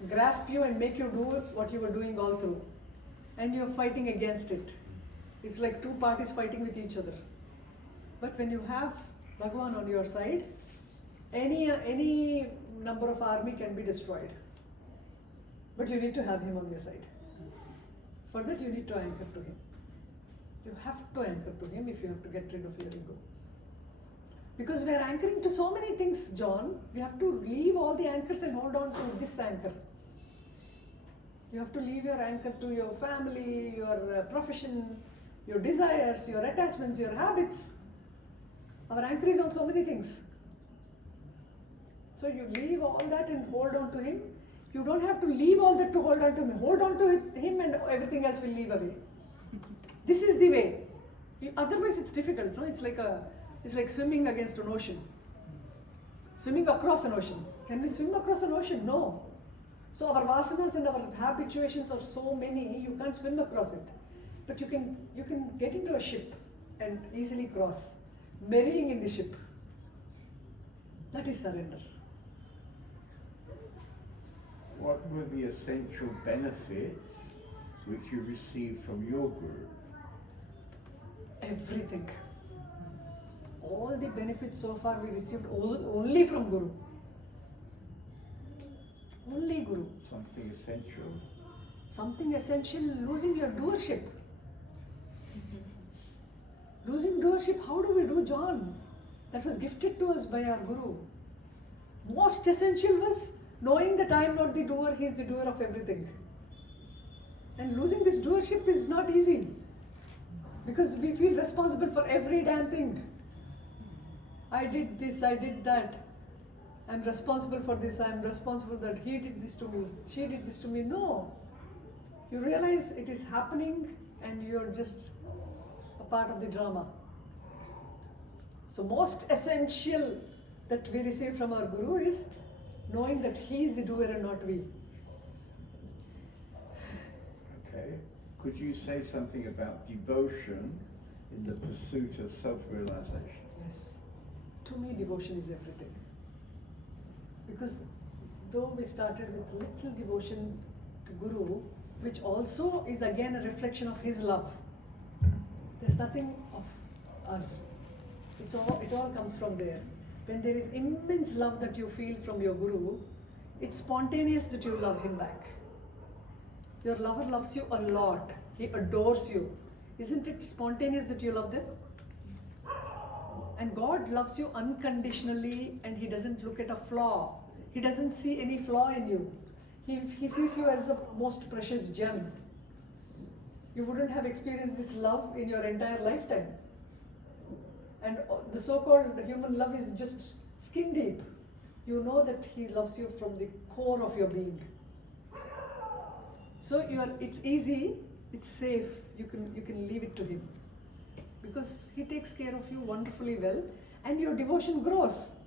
grasp you and make you do what you were doing all through. And you're fighting against it. It's like two parties fighting with each other. But when you have Bhagavan on your side, any number of army can be destroyed. But you need to have him on your side. For that you need to anchor to him. You have to anchor to him if you have to get rid of your ego. Because we are anchoring to so many things, John. We have to leave all the anchors and hold on to this anchor. You have to leave your anchor to your family, your profession, your desires, your attachments, your habits. Our anchor is on so many things. So you leave all that and hold on to him. You don't have to leave all that to hold on to him. Hold on to him and everything else will leave away. This is the way. Otherwise it's difficult, no? It's like swimming against an ocean. Swimming across an ocean. Can we swim across an ocean? No. So our vasanas and our habituations are so many, you can't swim across it. But you can get into a ship and easily cross, marrying in the ship. That is surrender. What were the essential benefits which you received from your Guru? Everything. All the benefits so far we received only from Guru. Only Guru. Something essential. Something essential, losing your doership. Losing doership, how do we do, John? That was gifted to us by our Guru. Most essential was knowing that I am not the doer, he is the doer of everything. And losing this doership is not easy. Because we feel responsible for every damn thing. I did this, I did that. I'm responsible for this, I'm responsible that he did this to me, she did this to me. No. You realize it is happening and you're just a part of the drama. So most essential that we receive from our Guru is knowing that he is the doer and not we. Okay. Could you say something about devotion in the pursuit of self-realization? Yes. To me, devotion is everything. Because though we started with little devotion to Guru, which also is again a reflection of his love. There's nothing of us. It all comes from there. When there is immense love that you feel from your Guru, it's spontaneous that you love him back. Your lover loves you a lot. He adores you. Isn't it spontaneous that you love them? And God loves you unconditionally and he doesn't look at a flaw. He doesn't see any flaw in you. He sees you as the most precious gem. You wouldn't have experienced this love in your entire lifetime. And the so-called human love is just skin deep. You know that he loves you from the core of your being. So it's easy, it's safe, you can leave it to him. Because he takes care of you wonderfully well and your devotion grows.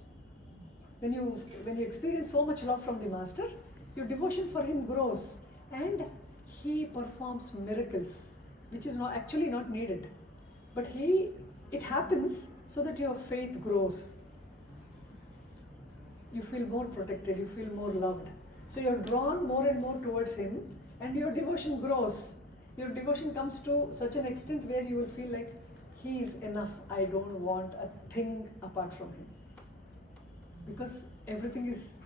When you experience so much love from the Master, your devotion for him grows and he performs miracles, which is actually not needed. But it happens so that your faith grows. You feel more protected, you feel more loved. So you're drawn more and more towards him and your devotion grows. Your devotion comes to such an extent where you will feel like he is enough. I don't want a thing apart from him. Because everything is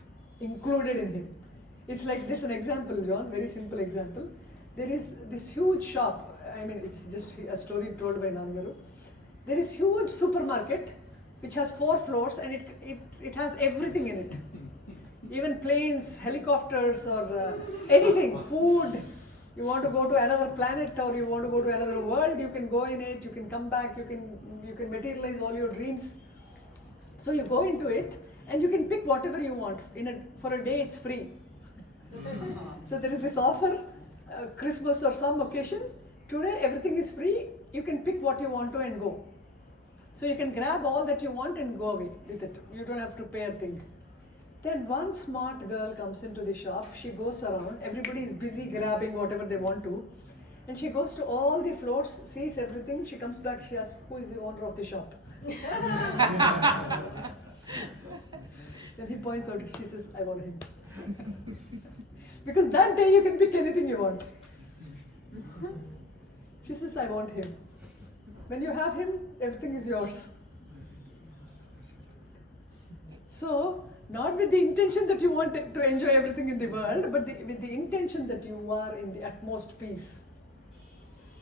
included in him. It's like this, an example, John, very simple example. There is this huge shop, it's just a story told by Nannagaru. There is huge supermarket which has 4 floors and it has everything in it. Even planes, helicopters or anything, food. You want to go to another planet or you want to go to another world, you can go in it, you can come back, you can materialize all your dreams. So you go into it and you can pick whatever you want. For a day it's free. So there is this offer, Christmas or some occasion. Today everything is free, you can pick what you want to and go. So you can grab all that you want and go away with it. You don't have to pay a thing. Then one smart girl comes into the shop, she goes around, everybody is busy grabbing whatever they want to. And she goes to all the floors, sees everything, she comes back, she asks, who is the owner of the shop? Then he points out, she says, I want him. Because that day you can pick anything you want. She says, I want him. When you have him, everything is yours. So, not with the intention that you want to enjoy everything in the world, but with the intention that you are in the utmost peace.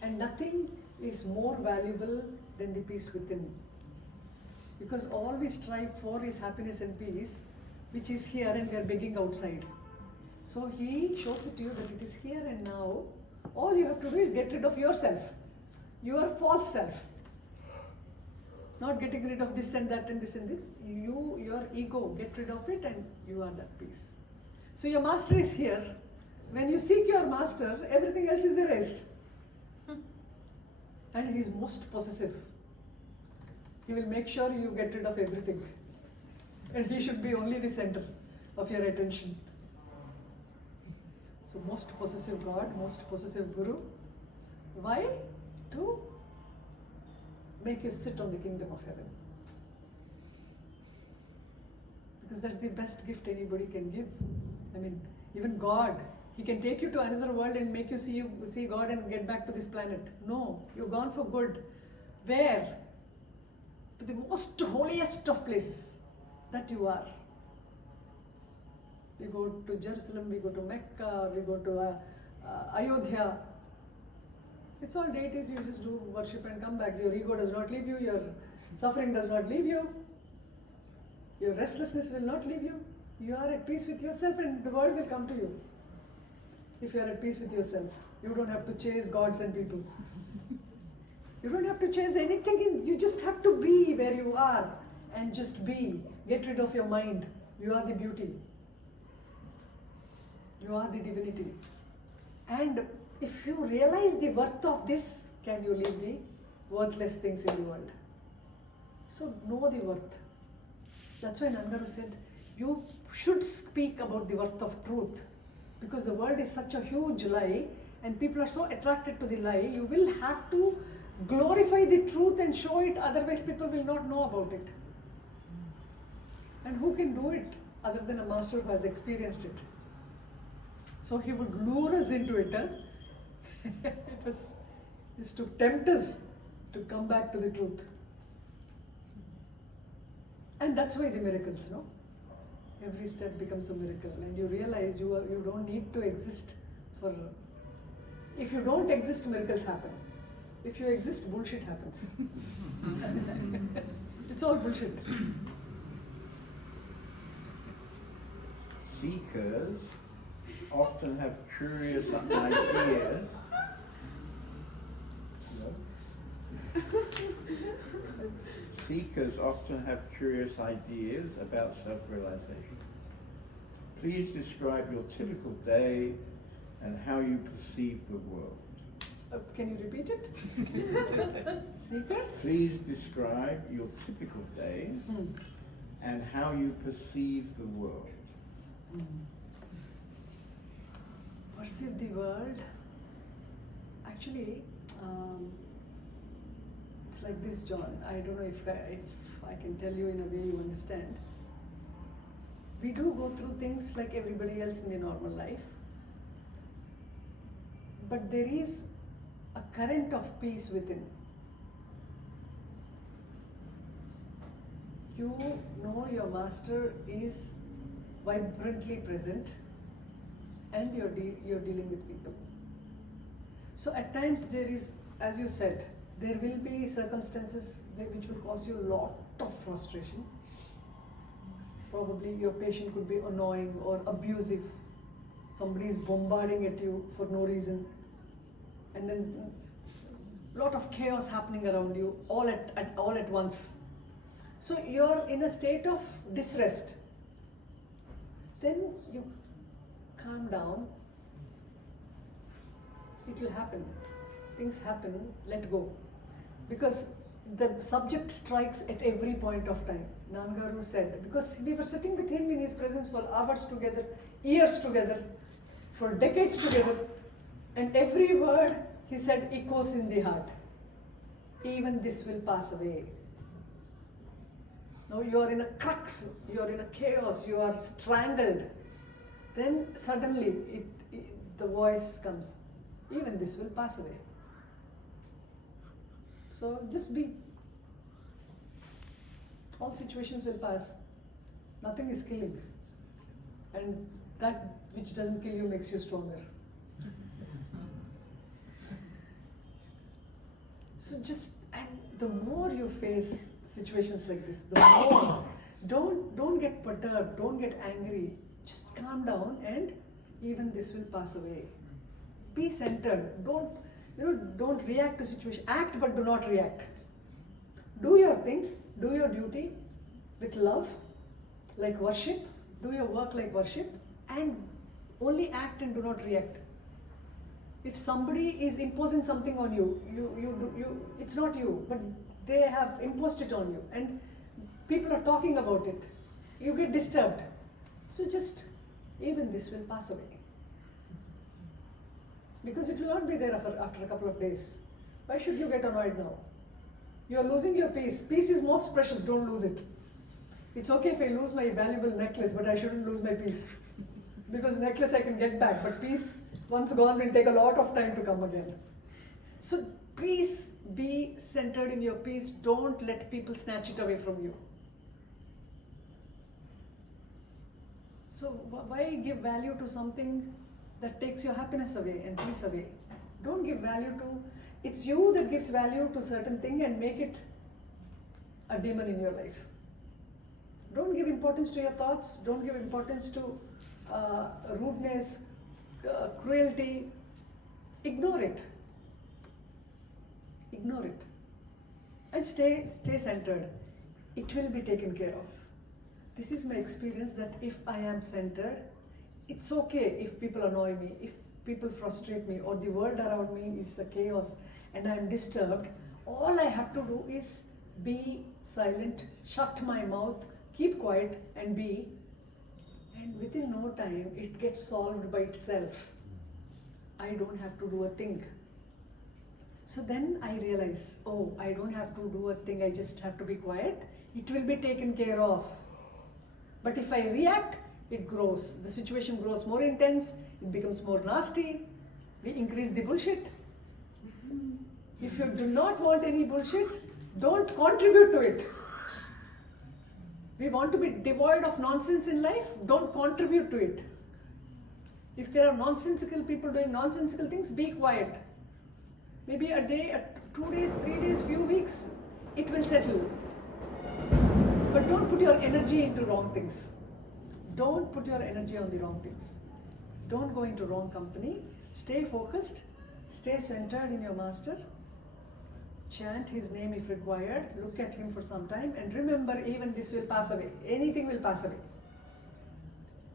And nothing is more valuable than the peace within. Because all we strive for is happiness and peace, which is here and we are begging outside. So he shows it to you that it is here and now. All you have to do is get rid of yourself, your false self. Not getting rid of this and that and this and this. Your ego, get rid of it and you are that peace. So your master is here. When you seek your master, everything else is erased. And he is most possessive. He will make sure you get rid of everything. And he should be only the center of your attention. So most possessive God, most possessive Guru. Why? To make you sit on the kingdom of heaven. Because that's the best gift anybody can give. I mean, even God, He can take you to another world and make you see God and get back to this planet. No, you've gone for good. Where? To the most holiest of places that you are. We go to Jerusalem, we go to Mecca, we go to Ayodhya. It's all deities, you just do worship and come back. Your ego does not leave you, your suffering does not leave you, your restlessness will not leave you. You are at peace with yourself and the world will come to you. If you are at peace with yourself, you don't have to chase gods and people. You don't have to chase anything, you just have to be where you are and just be. Get rid of your mind. You are the beauty. You are the divinity. And if you realize the worth of this, can you leave the worthless things in the world? So know the worth. That's why Nannagaru said, you should speak about the worth of truth. Because the world is such a huge lie and people are so attracted to the lie, you will have to glorify the truth and show it, otherwise people will not know about it. And who can do it other than a master who has experienced it? So he would lure us into it. It was to tempt us to come back to the truth. And that's why the miracles, no? Every step becomes a miracle and you realize you don't need to exist for... If you don't exist, miracles happen. If you exist, bullshit happens. It's all bullshit. Seekers often have curious ideas. Seekers often have curious ideas about self-realization. Please describe your typical day and how you perceive the world. Can you repeat it? Seekers? Please describe your typical day and how you perceive the world. Perceive the world. Actually, it's like this, John. I don't know if I can tell you in a way you understand. We do go through things like everybody else in the normal life. But there is a current of peace within. You know your master is vibrantly present and you're dealing with people. So at times there is, as you said, there will be circumstances which will cause you a lot of frustration. Probably your patient could be annoying or abusive. Somebody is bombarding at you for no reason. And then a lot of chaos happening around you all at once. So you're in a state of disrest. Then you calm down. It will happen. Things happen, let go. Because the subject strikes at every point of time. Nannagaru said, because we were sitting with him in his presence for hours together, years together, for decades together, and every word he said echoes in the heart. Even this will pass away. Now you are in a crux, you are in a chaos, you are strangled. Then suddenly the voice comes, even this will pass away. So just be. All situations will pass. Nothing is killing. And that which doesn't kill you makes you stronger. So just, and the more you face situations like this, the more, don't get perturbed, don't get angry. Just calm down and even this will pass away. Be centered. Don't react to situation. Act but do not react. Do your thing, do your duty with love, like worship. Do your work like worship and only act and do not react. If somebody is imposing something on you, it's not you, but they have imposed it on you and people are talking about it. you get disturbed. So just, even this will pass away. Because it will not be there after a couple of days. Why should you get annoyed now? You are losing your peace. Peace is most precious, don't lose it. It's okay if I lose my valuable necklace, but I shouldn't lose my peace. Because necklace I can get back, but peace, once gone, will take a lot of time to come again. So please be centered in your peace. Don't let people snatch it away from you. So why give value to something that takes your happiness away and peace away? Don't give value to, it's you that gives value to certain thing and make it a demon in your life. Don't give importance to your thoughts. Don't give importance to rudeness, cruelty. Ignore it. Ignore it. And stay centered. It will be taken care of. This is my experience, that if I am centered, it's okay if people annoy me, if people frustrate me, or the world around me is a chaos and I am disturbed. All I have to do is be silent, shut my mouth, keep quiet and be. And within no time, it gets solved by itself. I don't have to do a thing. So then I realize, oh, I don't have to do a thing, I just have to be quiet. It will be taken care of. But if I react, it grows. The situation grows more intense, it becomes more nasty. We increase the bullshit. If you do not want any bullshit, don't contribute to it. We want to be devoid of nonsense in life, don't contribute to it. If there are nonsensical people doing nonsensical things, be quiet. Maybe a day, 2 days, 3 days, few weeks, it will settle. But don't put your energy into wrong things. Don't put your energy on the wrong things. Don't go into wrong company. Stay focused. Stay centered in your master. Chant his name if required. Look at him for some time. And remember, even this will pass away. Anything will pass away.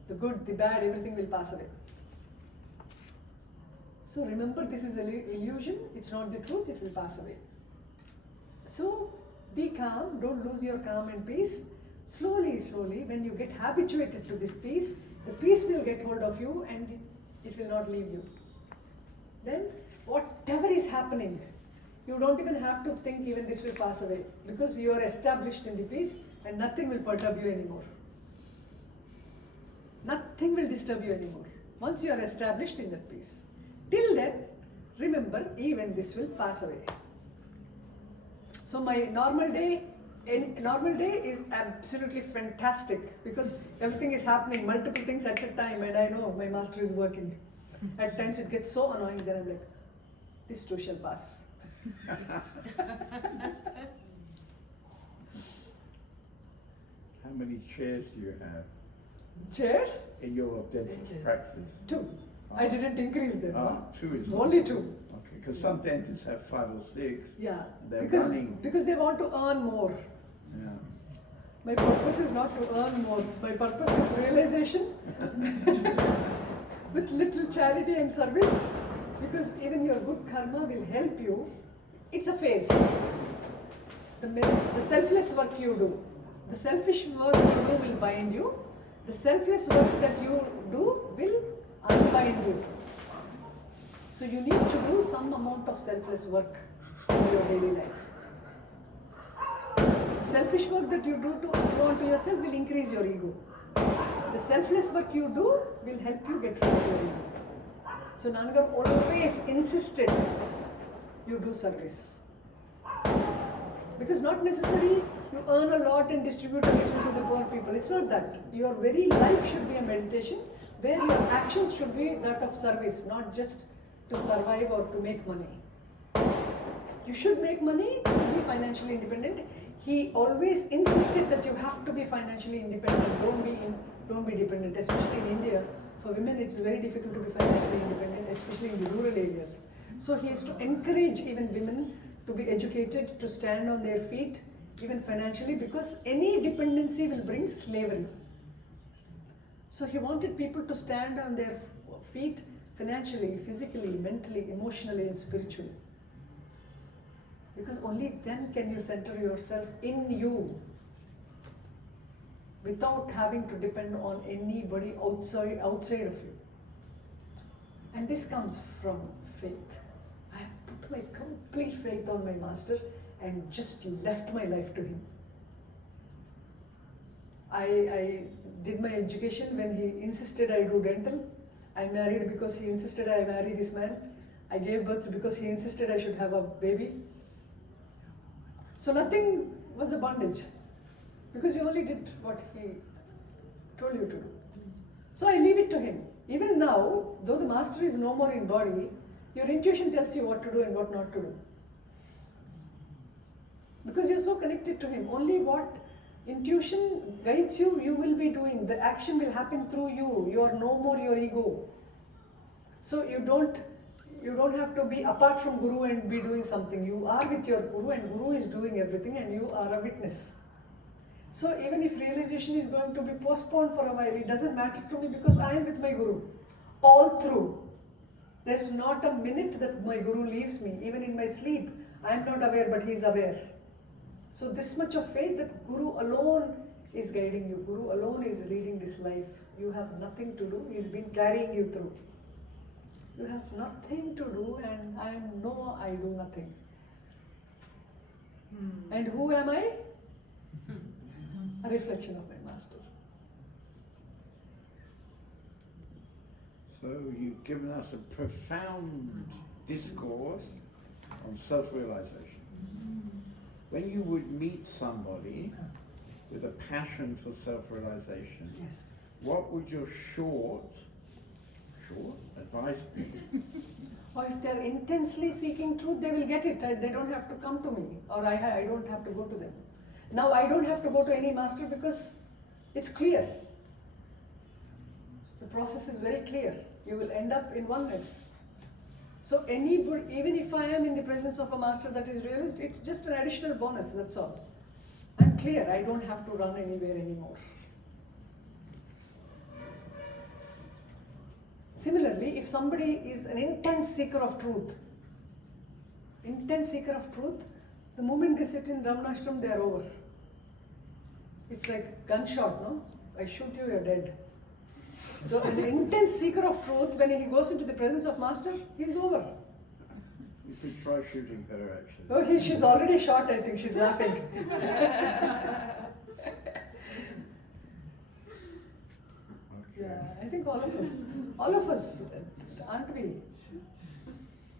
The good, the bad, everything will pass away. So remember, this is an illusion. It's not the truth. It will pass away. So be calm. Don't lose your calm and peace. Slowly, slowly, when you get habituated to this peace, the peace will get hold of you and it will not leave you. Then whatever is happening, you don't even have to think even this will pass away, because you are established in the peace and nothing will perturb you anymore. Nothing will disturb you anymore once you are established in that peace. Till then, remember, even this will pass away. So my normal day is absolutely fantastic, because everything is happening, multiple things at a time, and I know my master is working. At times it gets so annoying that I'm like, this too shall pass. How many chairs do you have Chairs? in your dentist practice? 2. I didn't increase them. 2 is Only 2. Okay, because some dentists have 5 or 6. Yeah, They're because they want to earn more. Yeah. My purpose is not to earn more. My purpose is realization with little charity and service, because even your good karma will help you. It's a phase. The selfless work you do, the selfish work you do will bind you. The selfless work that you do will unbind you. So you need to do some amount of selfless work in your daily life. The selfish work that you do onto yourself will increase your ego. The selfless work you do will help you get rid of your ego. So Nannagaru always insisted you do service. Because not necessarily you earn a lot and distribute a little to the poor people. It's not that. Your very life should be a meditation where your actions should be that of service, not just to survive or to make money. You should make money to be financially independent. He always insisted that you have to be financially independent. Don't be dependent. Especially in India, for women it's very difficult to be financially independent, especially in the rural areas. So he is to encourage even women to be educated, to stand on their feet, even financially, because any dependency will bring slavery. So he wanted people to stand on their feet financially, physically, mentally, emotionally and spiritually. Because only then can you center yourself in you. without having to depend on anybody outside of you. And this comes from faith. I have put my complete faith on my master and just left my life to him. I did my education when he insisted I do dental. I married because he insisted I marry this man. I gave birth because he insisted I should have a baby. So nothing was a bondage, because you only did what he told you to do. So I leave it to him. Even now, though the master is no more in body, your intuition tells you what to do and what not to do. Because you're so connected to him. Only what intuition guides you, you will be doing. The action will happen through you. You are no more your ego. So you don't have to be apart from Guru and be doing something. You are with your Guru and Guru is doing everything and you are a witness. So even if realization is going to be postponed for a while, it doesn't matter to me because I am with my Guru all through. There's not a minute that my Guru leaves me. Even in my sleep, I am not aware, but he is aware. So this much of faith that Guru alone is guiding you. Guru alone is leading this life. You have nothing to do. He's been carrying you through. You have nothing to do and I do nothing. And who am I? A reflection of my master. So you've given us a profound discourse on self-realization. When you would meet somebody with a passion for self-realization, Yes. what would your short advice be? Or if they're intensely seeking truth, they will get it. They don't have to come to me, or I don't have to go to them. Now I don't have to go to any master because it's clear. The process is very clear. You will end up in oneness. So anybody, even if I am in the presence of a master that is realized, it's just an additional bonus, that's all. I'm clear, I don't have to run anywhere anymore. Similarly, if somebody is an intense seeker of truth, the moment they sit in Ashram, they are over. It's like gunshot, no? I shoot you, you're dead. So an intense seeker of truth, when he goes into the presence of master, he's over. You could try shooting her actually. Oh, she's already shot, I think. She's laughing. Yeah, I think all of us, aren't we?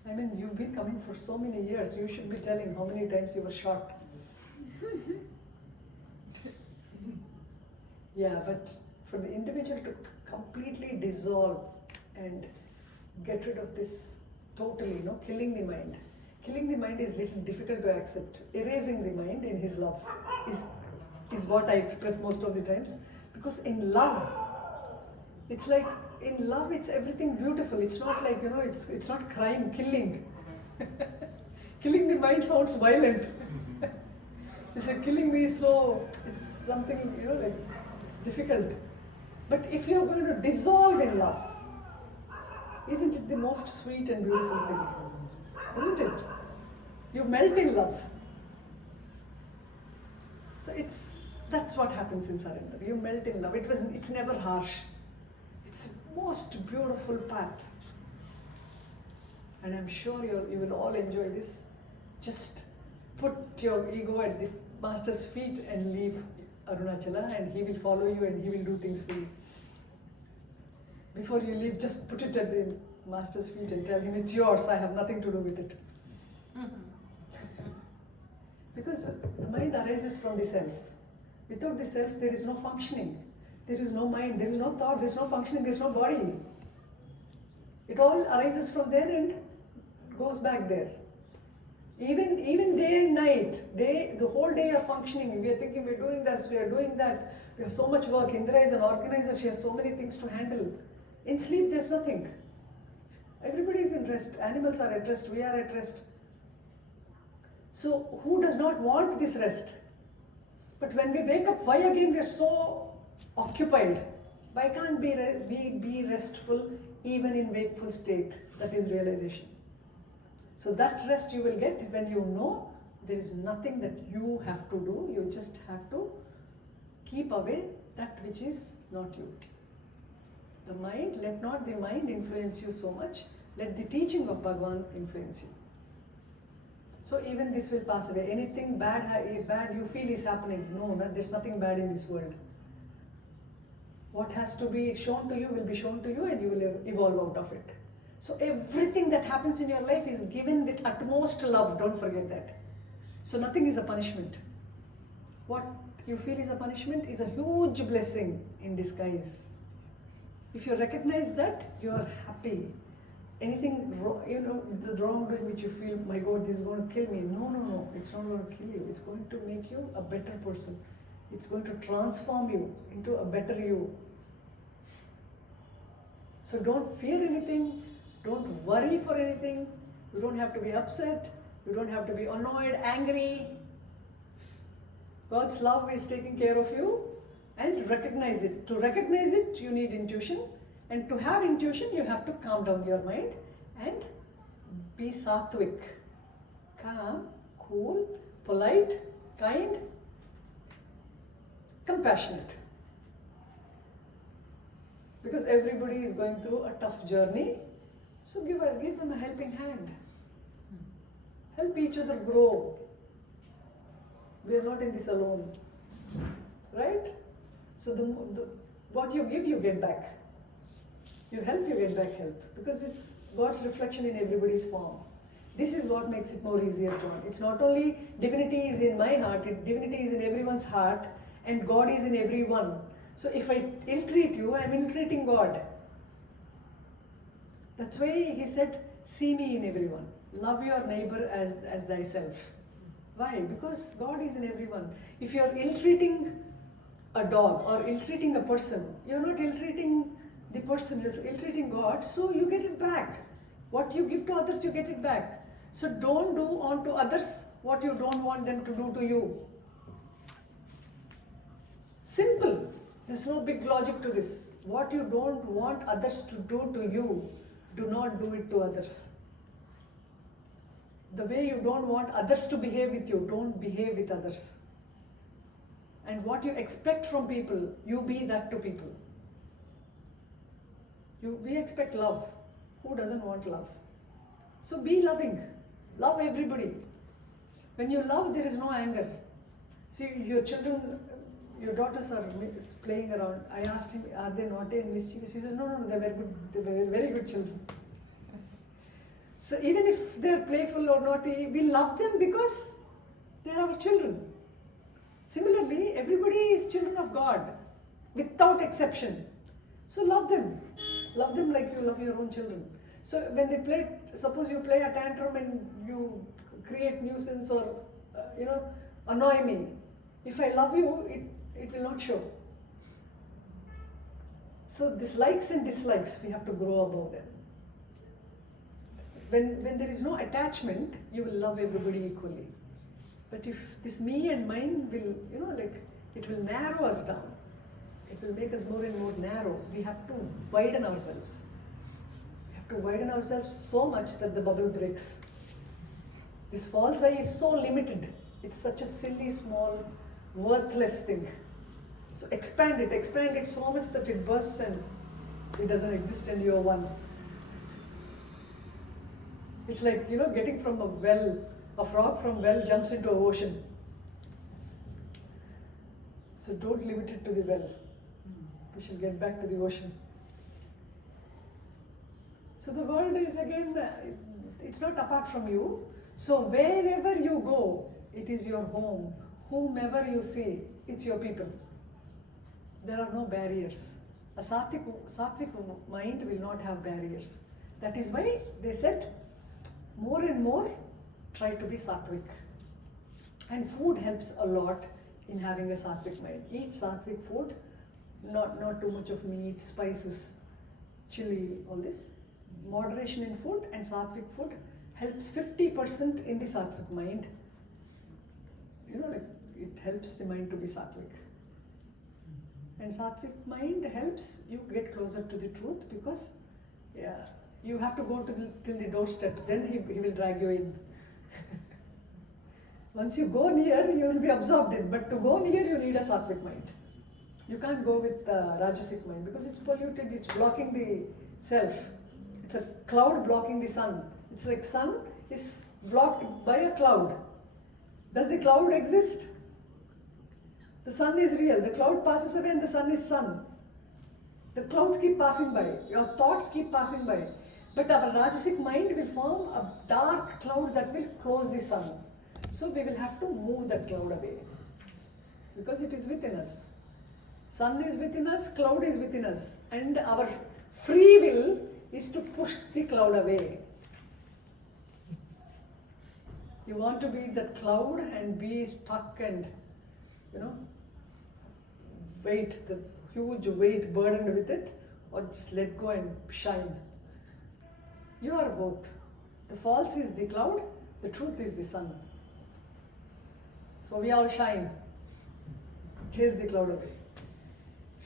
I mean, you've been coming for so many years. You should be telling how many times you were shot. Yeah, but for the individual to completely dissolve and get rid of this totally, killing the mind. Killing the mind is little difficult to accept. Erasing the mind in his love is what I express most of the times. Because in love, it's like, in love it's everything beautiful. It's not like, it's not crime, killing. Killing the mind sounds violent. It's like killing me is so, it's something, like, it's difficult. But if you're going to dissolve in love, isn't it the most sweet and beautiful thing? Isn't it? You melt in love. So that's what happens in surrender. You melt in love. It's never harsh. It's the most beautiful path. And I'm sure you will all enjoy this. Just put your ego at the master's feet and leave Arunachala, and he will follow you and he will do things for you. Before you leave, just put it at the master's feet and tell him, it's yours, I have nothing to do with it. Because the mind arises from the self. Without the self, there is no functioning. There is no mind, there is no thought, there is no functioning, there is no body. It all arises from there and goes back there. Even day and night, the whole day you're functioning, we are thinking we're doing this, we are doing that, we have so much work. Indra is an organizer, she has so many things to handle. In sleep, there's nothing. Everybody is in rest, animals are at rest, we are at rest. So who does not want this rest? But when we wake up, why again we are so occupied? Why can't we be restful even in wakeful state? That is realization. So that rest you will get when you know there is nothing that you have to do. You just have to keep away that which is not you. The mind, let not the mind influence you so much, let the teaching of Bhagavan influence you. So even this will pass away. Anything bad you feel is happening, no, there's nothing bad in this world. What has to be shown to you will be shown to you and you will evolve out of it. So everything that happens in your life is given with utmost love, don't forget that. So nothing is a punishment. What you feel is a punishment is a huge blessing in disguise. If you recognize that, you are happy. Anything wrong, the wrongdoing which you feel, my God, this is going to kill me. No, it's not going to kill you. It's going to make you a better person. It's going to transform you into a better you. So don't fear anything. Don't worry for anything. You don't have to be upset. You don't have to be annoyed, angry. God's love is taking care of you, and recognize it. To recognize it, you need intuition. And to have intuition, you have to calm down your mind and be sattvic. Calm, cool, polite, kind, compassionate. Because everybody is going through a tough journey. So give them a helping hand. Help each other grow. We are not in this alone. Right? So what you give, you get back. You help, you get back help. Because it's God's reflection in everybody's form. This is what makes it more easier to learn. It's not only divinity is in my heart, divinity is in everyone's heart, and God is in everyone. So if I ill-treat you, I'm ill-treating God. That's why he said, see me in everyone. Love your neighbor as thyself. Why? Because God is in everyone. If you're ill-treating a dog or ill-treating a person, you're not ill-treating the person, you're ill-treating God, so you get it back. What you give to others, you get it back. So don't do unto others what you don't want them to do to you. Simple. There's no big logic to this. What you don't want others to do to you, do not do it to others. The way you don't want others to behave with you, don't behave with others. And what you expect from people, you be that to people. We expect love. Who doesn't want love? So be loving. Love everybody. When you love, there is no anger. See, your children, your daughters are playing around. I asked him, are they naughty and mischievous? He says, no, they're very good. They're very good children. So even if they're playful or naughty, we love them because they're our children. Similarly, everybody is children of God, without exception. So love them. Love them like you love your own children. So when they play, suppose you play a tantrum and you create nuisance or, annoy me. If I love you, it will not show. So these likes and dislikes, we have to grow above them. When there is no attachment, you will love everybody equally. But if this me and mine will, it will narrow us down. It will make us more and more narrow. We have to widen ourselves. We have to widen ourselves so much that the bubble breaks. This false I is so limited. It's such a silly, small, worthless thing. So expand it so much that it bursts and it doesn't exist and you're one. It's like, getting from a well, a frog from well jumps into an ocean. So don't limit it to the well. We shall get back to the ocean. So the world is again, it's not apart from you. So wherever you go, it is your home. Whomever you see, it's your people. There are no barriers. A sattvic mind will not have barriers. That is why they said, more and more, try to be sattvic. And food helps a lot in having a sattvic mind. Eat sattvic food, not too much of meat, spices, chili, all this. Moderation in food and sattvic food helps 50% in the sattvic mind. It helps the mind to be sattvic. And sattvic mind helps you get closer to the truth because you have to go till the doorstep, then he will drag you in. Once you go near, you will be absorbed in, but to go near, you need a sattvic mind. You can't go with Rajasic mind because it's polluted, it's blocking the self. It's a cloud blocking the sun. It's like sun is blocked by a cloud. Does the cloud exist? The sun is real. The cloud passes away and the sun is sun. The clouds keep passing by. Your thoughts keep passing by. But our Rajasic mind will form a dark cloud that will close the sun. So we will have to move that cloud away. Because it is within us. Sun is within us, cloud is within us. And our free will is to push the cloud away. You want to be that cloud and be stuck and, weight, the huge weight burdened with it, or just let go and shine. You are both. The false is the cloud, the truth is the sun. So we all shine. Chase the cloud away.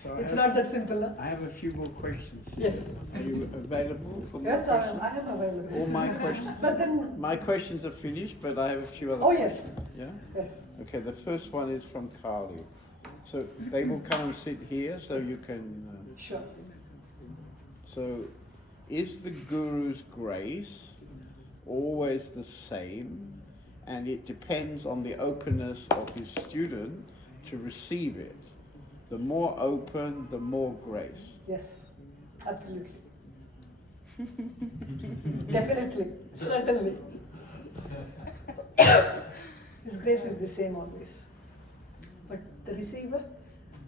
So It's not that simple, huh? I have a few more questions here. Yes. Are you available for more Yes, questions? I am available. All my questions. But then, My questions are finished, but I have a few other oh questions. yes, Yeah? yes. Okay, the first one is from Kali. So they will come and sit here so you can... Sure. So, is the Guru's grace always the same, and it depends on the openness of his student to receive it? The more open, the more grace. Yes, absolutely. Definitely, certainly. His grace is the same always. But the receiver,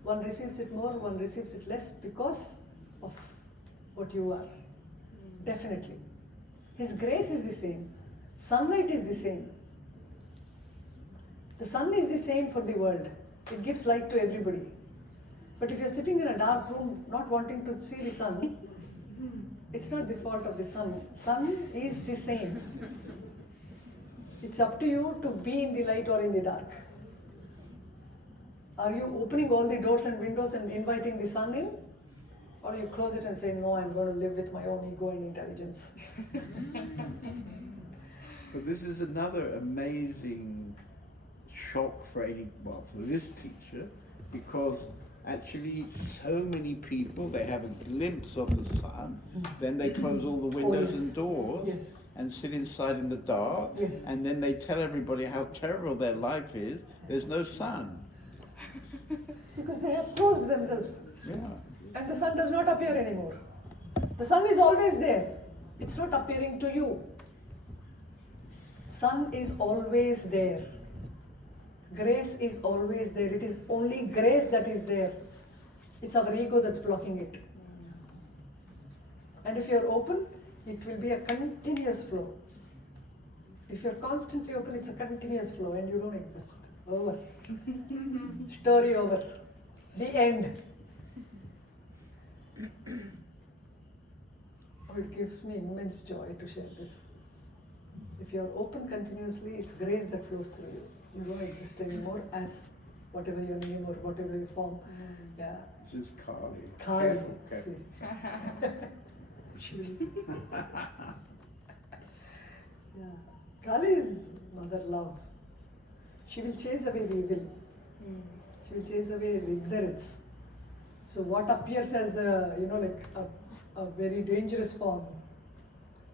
one receives it more, one receives it less because of what you are. Definitely. His grace is the same. Sunlight is the same. The sun is the same for the world. It gives light to everybody. But if you're sitting in a dark room not wanting to see the sun, it's not the fault of the sun. Sun is the same. It's up to you to be in the light or in the dark. Are you opening all the doors and windows and inviting the sun in? Or you close it and say, no, I'm going to live with my own ego and intelligence. But this is another amazing shock for this teacher, because actually so many people, they have a glimpse of the sun, then they close all the windows yes. and doors Yes. and sit inside in the dark, Yes. and then they tell everybody how terrible their life is. There's no sun. Because they have closed themselves. Yeah. And the sun does not appear anymore. The sun is always there. It's not appearing to you. Sun is always there. Grace is always there. It is only grace that is there. It's our ego that's blocking it. And if you're open, it will be a continuous flow. If you're constantly open, it's a continuous flow and you don't exist. Over. Story over. The end. Oh, it gives me immense joy to share this. If you're open continuously, it's grace that flows through you. You don't exist anymore as whatever your name or whatever your form. Yeah. This is Kali. Kali. Careful, careful. Yeah. Kali is mother love. She will chase away the evil. She will chase away the ignorance. So what appears as a, a very dangerous form,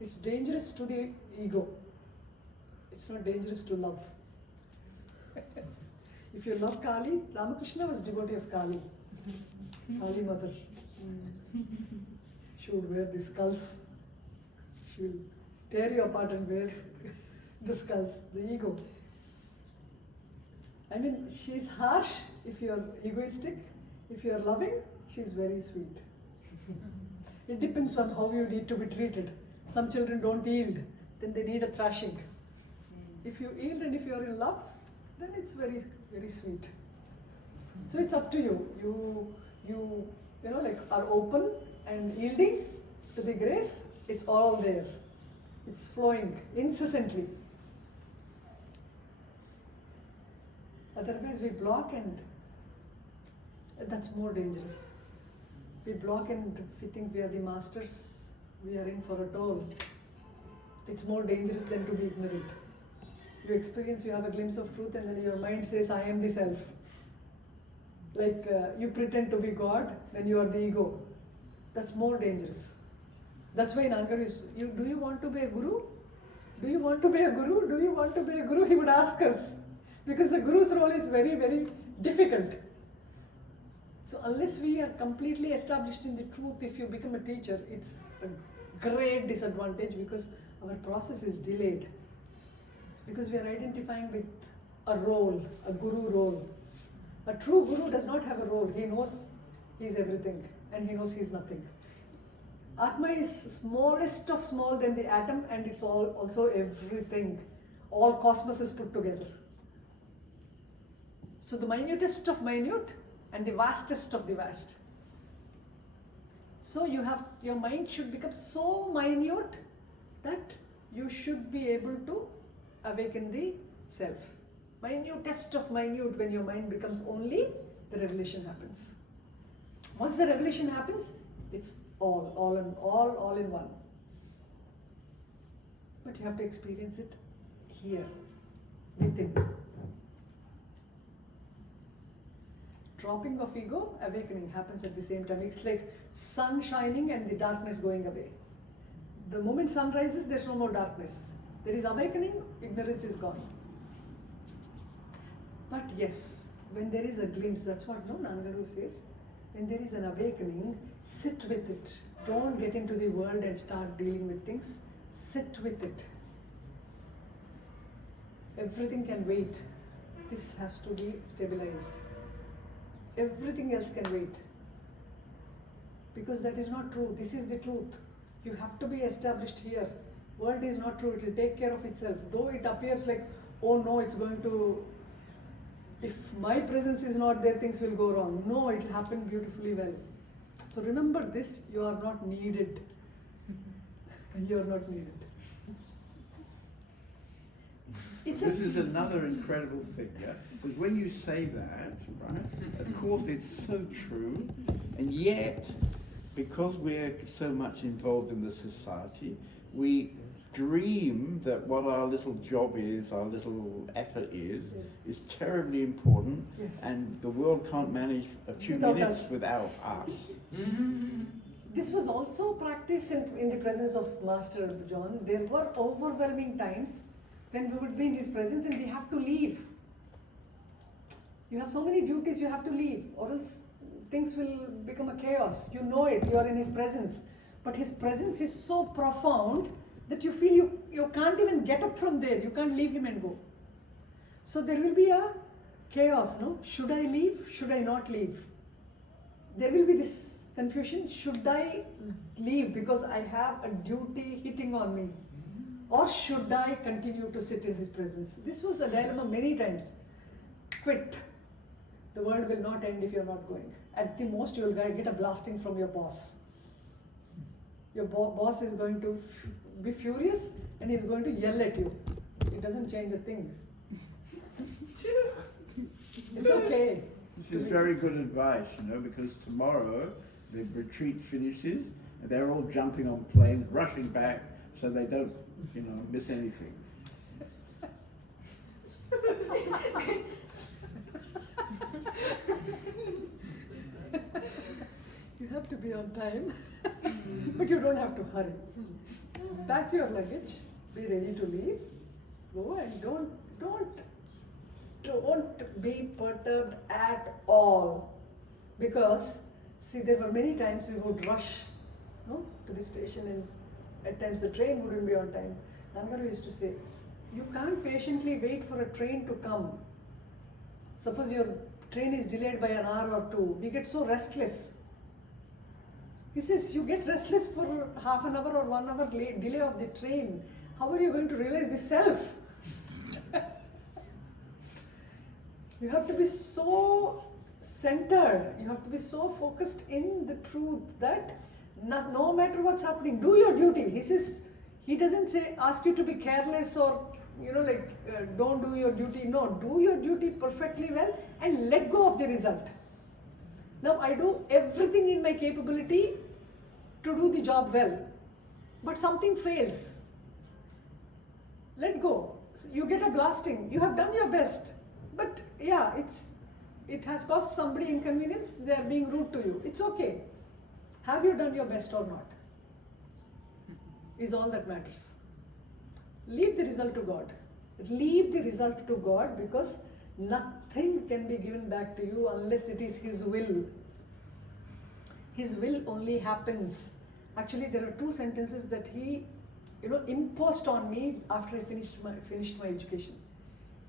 it's dangerous to the ego. It's not dangerous to love. If you love Kali, Ramakrishna was devotee of Kali. Kali mother. She would wear the skulls. She will tear you apart and wear the skulls, the ego. I mean, she's harsh if you're egoistic. If you're loving, she's very sweet. It depends on how you need to be treated. Some children don't yield, then they need a thrashing. If you yield and if you're in love, then it's very, very sweet. So it's up to you. You are open and yielding to the grace. It's all there. It's flowing incessantly. Otherwise we block, and that's more dangerous. We block and we think we are the masters. We are in for a toll. It's more dangerous than to be ignorant. You experience, you have a glimpse of truth, and then your mind says, I am the self. like you pretend to be God when you are the ego. That's more dangerous. That's why Nannagaru is, do you want to be a guru? Do you want to be a guru? Do you want to be a guru? He would ask us. Because the guru's role is very, very difficult. So unless we are completely established in the truth, if you become a teacher, it's a great disadvantage because our process is delayed. Because we are identifying with a role, a guru role. A true guru does not have a role. He knows he's everything and he knows he's nothing. Atma is smallest of small than the atom, and it's all also everything. All cosmos is put together. So the minutest of minute and the vastest of the vast. So your mind should become so minute that you should be able to awaken the self. Minutest of minute, when your mind becomes only, the revelation happens. Once the revelation happens, it's all in one. But you have to experience it here, within. Dropping of ego, awakening happens at the same time. It's like sun shining and the darkness going away. The moment sun rises, there's no more darkness. There is awakening, ignorance is gone. But yes, when there is a glimpse, that's what Nannagaru says, when there is an awakening, sit with it. Don't get into the world and start dealing with things. Sit with it. Everything can wait. This has to be stabilized. Everything else can wait. Because that is not true. This is the truth. You have to be established here. World is not true. It will take care of itself. Though it appears like, oh no, it's going to, if my presence is not there, things will go wrong. No, it will happen beautifully well. So remember this, you are not needed. You are not needed. This is another incredible thing, yeah? Because when you say that, right, of course it's so true, and yet, because we're so much involved in the society, we dream that what our little job is, our little effort is terribly important, and the world can't manage a few minutes without us. This was also practiced in the presence of Master John. There were overwhelming times when we would be in his presence and we have to leave. You have so many duties, you have to leave, or else things will become a chaos. You know it, you are in his presence. But his presence is so profound that you feel you can't even get up from there. You can't leave him and go. So there will be a chaos, no? Should I leave? Should I not leave? There will be this confusion. Should I leave because I have a duty hitting on me? Or should I continue to sit in his presence? This was a dilemma many times. Quit. The world will not end if you're not going. At the most, you will get a blasting from your boss. Your boss is going to be furious and he's going to yell at you. It doesn't change a thing. It's okay. This is very good advice, because tomorrow the retreat finishes and they're all jumping on planes, rushing back so they don't, miss anything. You have to be on time, but you don't have to hurry. Pack your luggage, be ready to leave, go, and don't be perturbed at all. Because, see, there were many times we would rush to the station, and at times the train wouldn't be on time. Nannagaru used to say, you can't patiently wait for a train to come. Suppose your train is delayed by an hour or two, we get so restless. He says, you get restless for half an hour or 1 hour delay of the train. How are you going to realize the self? You have to be so centered, you have to be so focused in the truth that no matter what's happening, do your duty. He says, he doesn't ask you to be careless or don't do your duty. No, do your duty perfectly well and let go of the result. Now I do everything in my capability to do the job well, but something fails. Let go. You get a blasting. You have done your best, but yeah, it has caused somebody inconvenience, they are being rude to you. It's okay. Have you done your best or not? Is all that matters. Leave the result to God. Leave the result to God, because nothing can be given back to you unless it is His will. His will only happens. Actually, there are two sentences that He, imposed on me after I finished my education.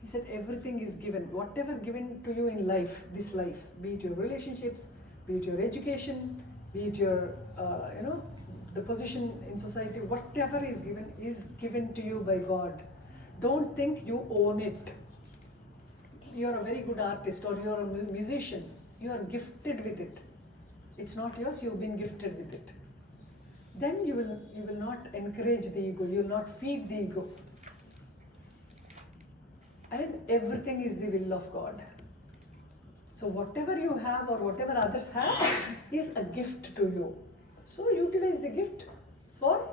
He said, everything is given. Whatever given to you in life, this life, be it your relationships, be it your education, be it your, the position in society, whatever is given to you by God. Don't think you own it. You're a very good artist or you're a musician. You are gifted with it. It's not yours, you've been gifted with it. Then you will not encourage the ego, you will not feed the ego. And everything is the will of God. So whatever you have or whatever others have is a gift to you. So utilize the gift for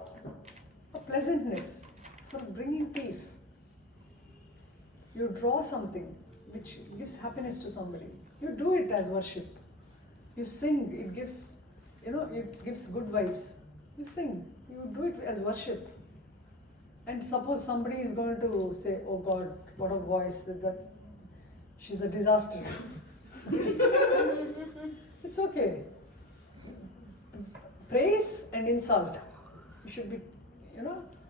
a pleasantness, for bringing peace. You draw something which gives happiness to somebody. You do it as worship. You sing, it gives good vibes. You sing, you do it as worship. And suppose somebody is going to say, oh God, what a voice, is that she's a disaster. It's okay. Praise and insult, you should be,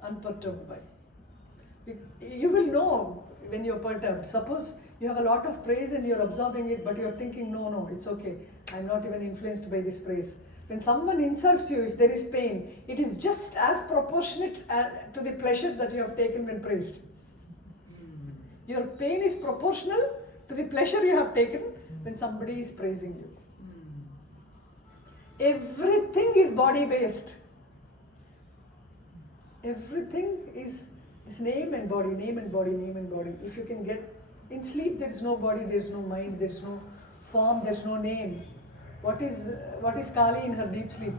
unperturbed by. You will know when you're perturbed. Suppose you have a lot of praise and you're absorbing it, but you're thinking, no, it's okay. I'm not even influenced by this praise. When someone insults you, if there is pain, it is just as proportionate to the pleasure that you have taken when praised. Your pain is proportional to the pleasure you have taken when somebody is praising you. Everything is body-based. Everything is name and body, name and body, name and body. If you can get in sleep, there is no body, there is no mind, there is no form, there is no name. What is Kali in her deep sleep?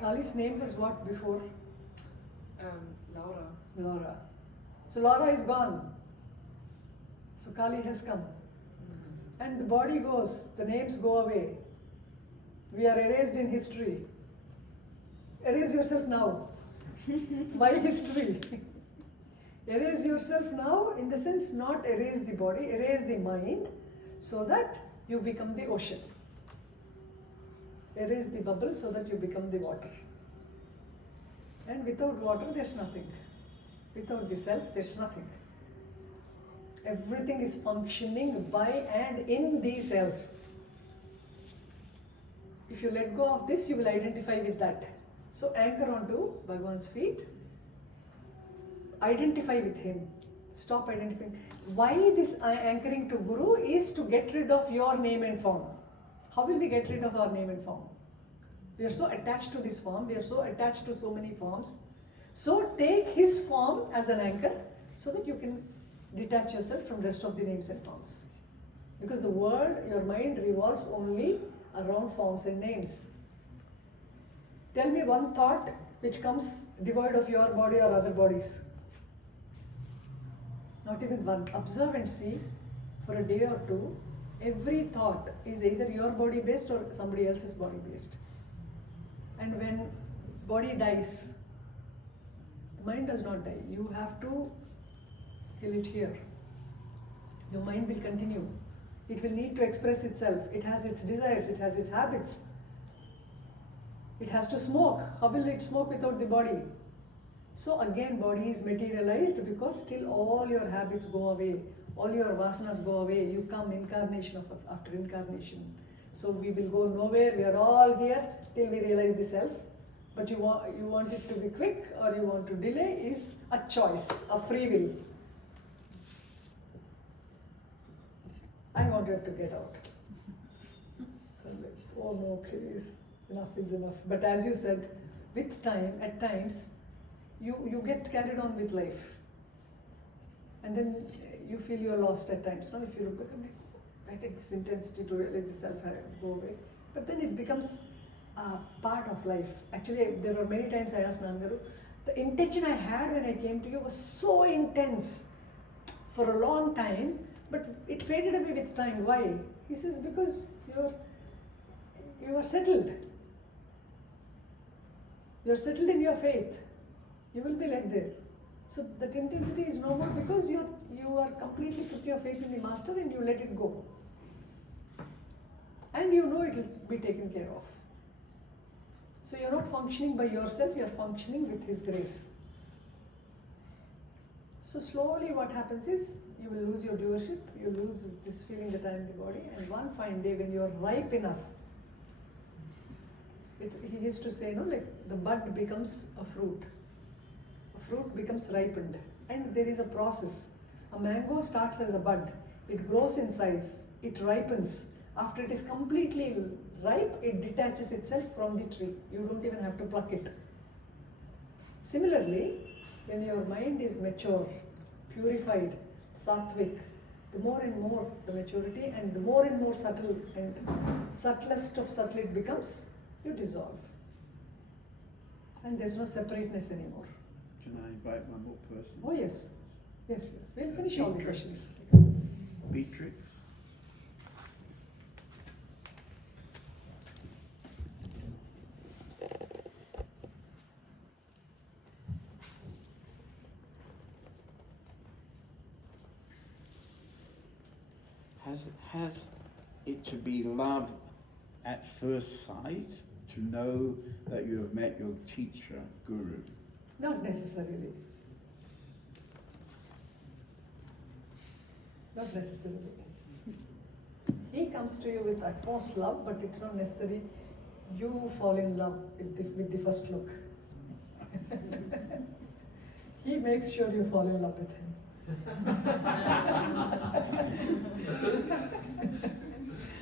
Kali's name was what before? Laura. So Laura is gone. So Kali has come. And the body goes, the names go away. We are erased in history. Erase yourself now. Why history? Erase yourself now, in the sense not erase the body, erase the mind, so that you become the ocean. Erase the bubble so that you become the water. And without water, there's nothing. Without the self, there's nothing. Everything is functioning by and in the self. If you let go of this, you will identify with that. So anchor onto Bhagavan's feet. Identify with him. Stop identifying. Why this anchoring to Guru is to get rid of your name and form. How will we get rid of our name and form? We are so attached to this form. We are so attached to so many forms. So take his form as an anchor so that you can detach yourself from rest of the names and forms. Because the world, your mind revolves only around forms and names. Tell me one thought which comes devoid of your body or other bodies. Not even one. Observe and see for a day or two. Every thought is either your body based or somebody else's body based. And when body dies, the mind does not die. You have to kill it here. Your mind will continue. It will need to express itself. It has its desires, it has its habits. It has to smoke. How will it smoke without the body? So again, body is materialized because still all your habits go away. All your vasanas go away. You come incarnation after incarnation. So we will go nowhere. We are all here till we realize the self. But you want it to be quick or you want to delay is a choice, a free will. I wanted to get out. So I'm like, oh no, please, enough is enough. But as you said, with time, at times, you get carried on with life. And then you feel you're lost at times. Now if you look back, I take this intensity to realize the self, I go away. But then it becomes a part of life. Actually, there were many times I asked Nannagaru, the intention I had when I came to you was so intense. for a long time, but it faded away with time. Why? He says, because you are settled. You are settled in your faith. You will be like there. So that intensity is no more because you are completely put your faith in the master and you let it go. And you know it will be taken care of. So you're not functioning by yourself, you're functioning with his grace. So slowly what happens is, you will lose your doership, you lose this feeling that I am the body, and one fine day when you are ripe enough, he used to say, like the bud becomes a fruit. A fruit becomes ripened. And there is a process. A mango starts as a bud. It grows in size. It ripens. After it is completely ripe, it detaches itself from the tree. You don't even have to pluck it. Similarly, when your mind is mature, purified, sattvic, the more and more the maturity and the more and more subtle and subtlest of subtle it becomes, you dissolve. And there's no separateness anymore. Can I invite one more person? Oh yes. Yes, yes. We'll finish all the questions. Beatrix. Has it to be love at first sight to know that you have met your teacher, Guru? Not necessarily. Not necessarily. He comes to you with utmost love, but it's not necessary you fall in love with the first look. He makes sure you fall in love with him.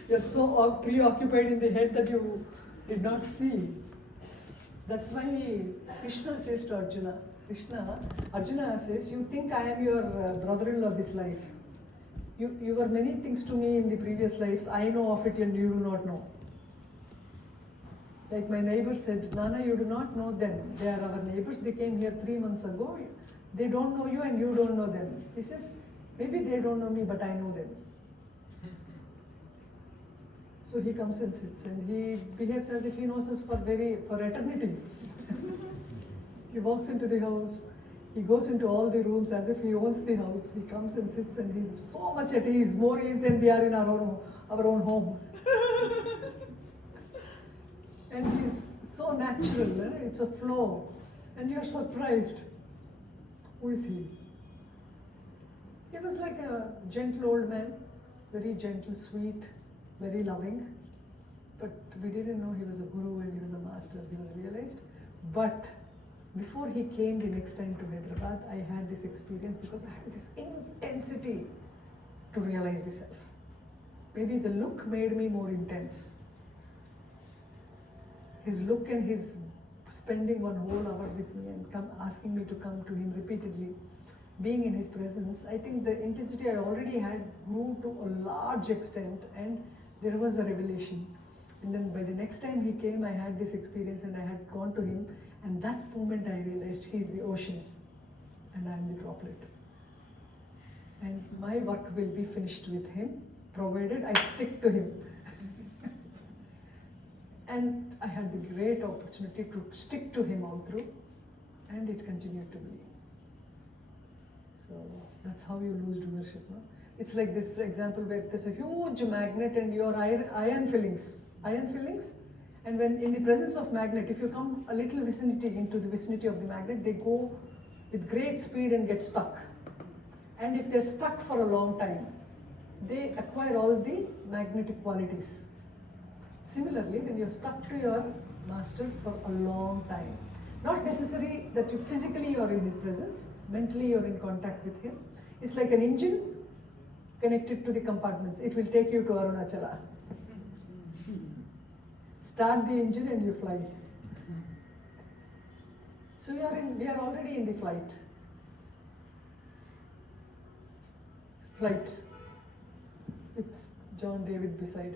You're so preoccupied in the head that you did not see. That's why Krishna says to Arjuna, Arjuna says, you think I am your brother-in-law this life. You were many things to me in the previous lives. I know of it and you do not know. Like my neighbor said, Nana, you do not know them. They are our neighbors. They came here 3 months ago. They don't know you and you don't know them. He says, maybe they don't know me, but I know them. So he comes and sits and he behaves as if he knows us for eternity. He walks into the house, he goes into all the rooms as if he owns the house. He comes and sits and he's so much at ease, more ease than we are in our own home. And he's so natural, it's a flow. And you're surprised. Who is he? He was like a gentle old man, very gentle, sweet, very loving. But we didn't know he was a guru and he was a master, he was realized. But before he came the next time to Hyderabad, I had this experience because I had this intensity to realize the self. Maybe the look made me more intense. His look and his spending 1 whole hour with me and asking me to come to him repeatedly, being in his presence, I think the intensity I already had grew to a large extent and there was a revelation. And then by the next time he came, I had this experience and I had gone to him, and that moment I realized he's the ocean and I'm the droplet. And my work will be finished with him, provided I stick to him. And I had the great opportunity to stick to him all through, and it continued to be. So that's how you lose doership. No? It's like this example where there's a huge magnet and your iron fillings, and when in the presence of magnet, if you come a little vicinity into the vicinity of the magnet, they go with great speed and get stuck. And if they're stuck for a long time, they acquire all the magnetic qualities. Similarly, when you're stuck to your master for a long time, not necessary that you physically are in his presence, mentally you're in contact with him. It's like an engine connected to the compartments. It will take you to Arunachala. Start the engine and you fly. So we are already in the flight. With John David beside.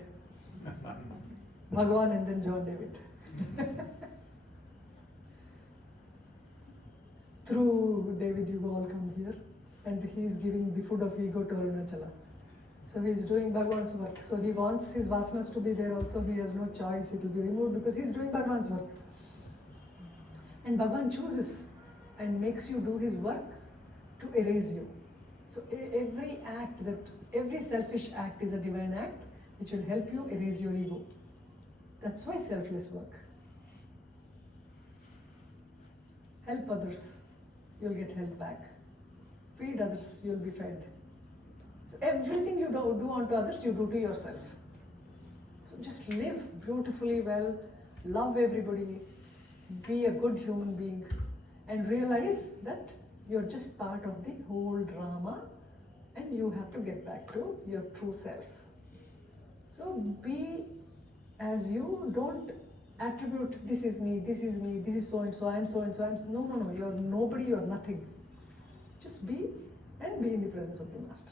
Bhagwan and then John David. Through David, you all come here. and he is giving the food of ego to Arunachala. So he is doing Bhagavan's work. So he wants his vasanas to be there also. He has no choice. It will be removed because he is doing Bhagavan's work. And Bhagavan chooses and makes you do his work to erase you. So every selfish act is a divine act which will help you erase your ego. That's why selfless work. Help others, you'll get help back. Feed others, you'll be fed. So everything you do unto others, you do to yourself. So just live beautifully well, love everybody, be a good human being, and realize that you're just part of the whole drama and you have to get back to your true self. So be as you, don't attribute this is me, this is so and so, I'm so and so, no, you're nobody, you're nothing. Just be and be in the presence of the Master.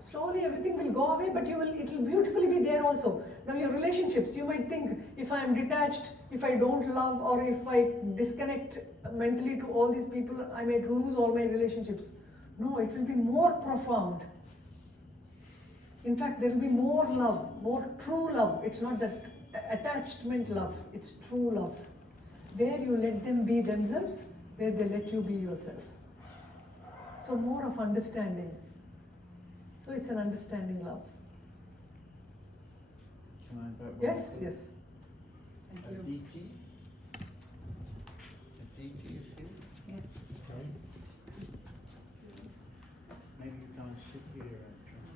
Slowly everything will go away, but it will beautifully be there also. Now your relationships, you might think, if I am detached, if I don't love, or if I disconnect mentally to all these people, I might lose all my relationships. No, it will be more profound. In fact, there will be more love, more true love. It's not that attachment love, it's true love. Where you let them be themselves, where they let you be yourself. So more of understanding. So it's an understanding love. Can I invite one Yes, more? yes. Thank you. Aditi? Aditi is here? Yeah. Maybe you can't sit here actually.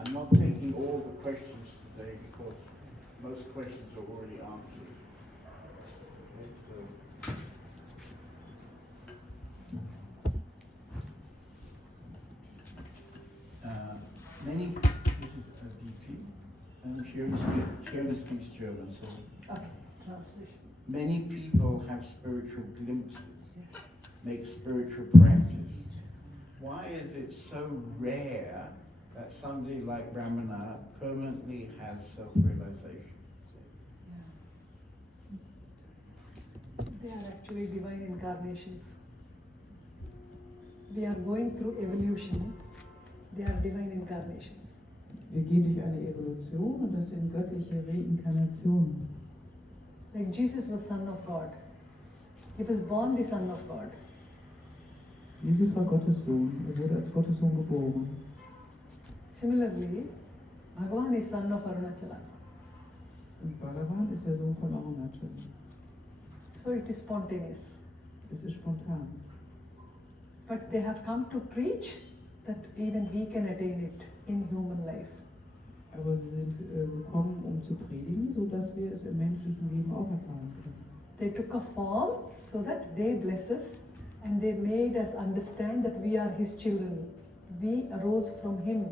I'm not taking all the questions today because most questions are already answered. Okay, so this is Aditi, and she only speaks German, so. Okay, translation. Many people have spiritual glimpses, make spiritual practice. Why is it so rare that somebody like Ramana permanently has self-realization? Yeah. They are actually divine incarnations. We are going through evolution. They are divine incarnations. Wir gehen durch eine Evolution und das sind göttliche Reinkarnationen. Like Jesus was Son of God. He was born the Son of God. Jesus war Gottes Sohn, wurde als Gottes Sohn geboren. Similarly, Bhagavan is Son of Arunachala. Und Bhagavan ist der Sohn von Arunachala. So it is spontaneous. Es ist spontan. But they have come to preach that even we can attain it in human life. Aber sie sind gekommen, zu predigen, sodass wir es im menschlichen Leben auch erfahren können. They took a form so that they bless us and they made us understand that we are His children. We arose from Him.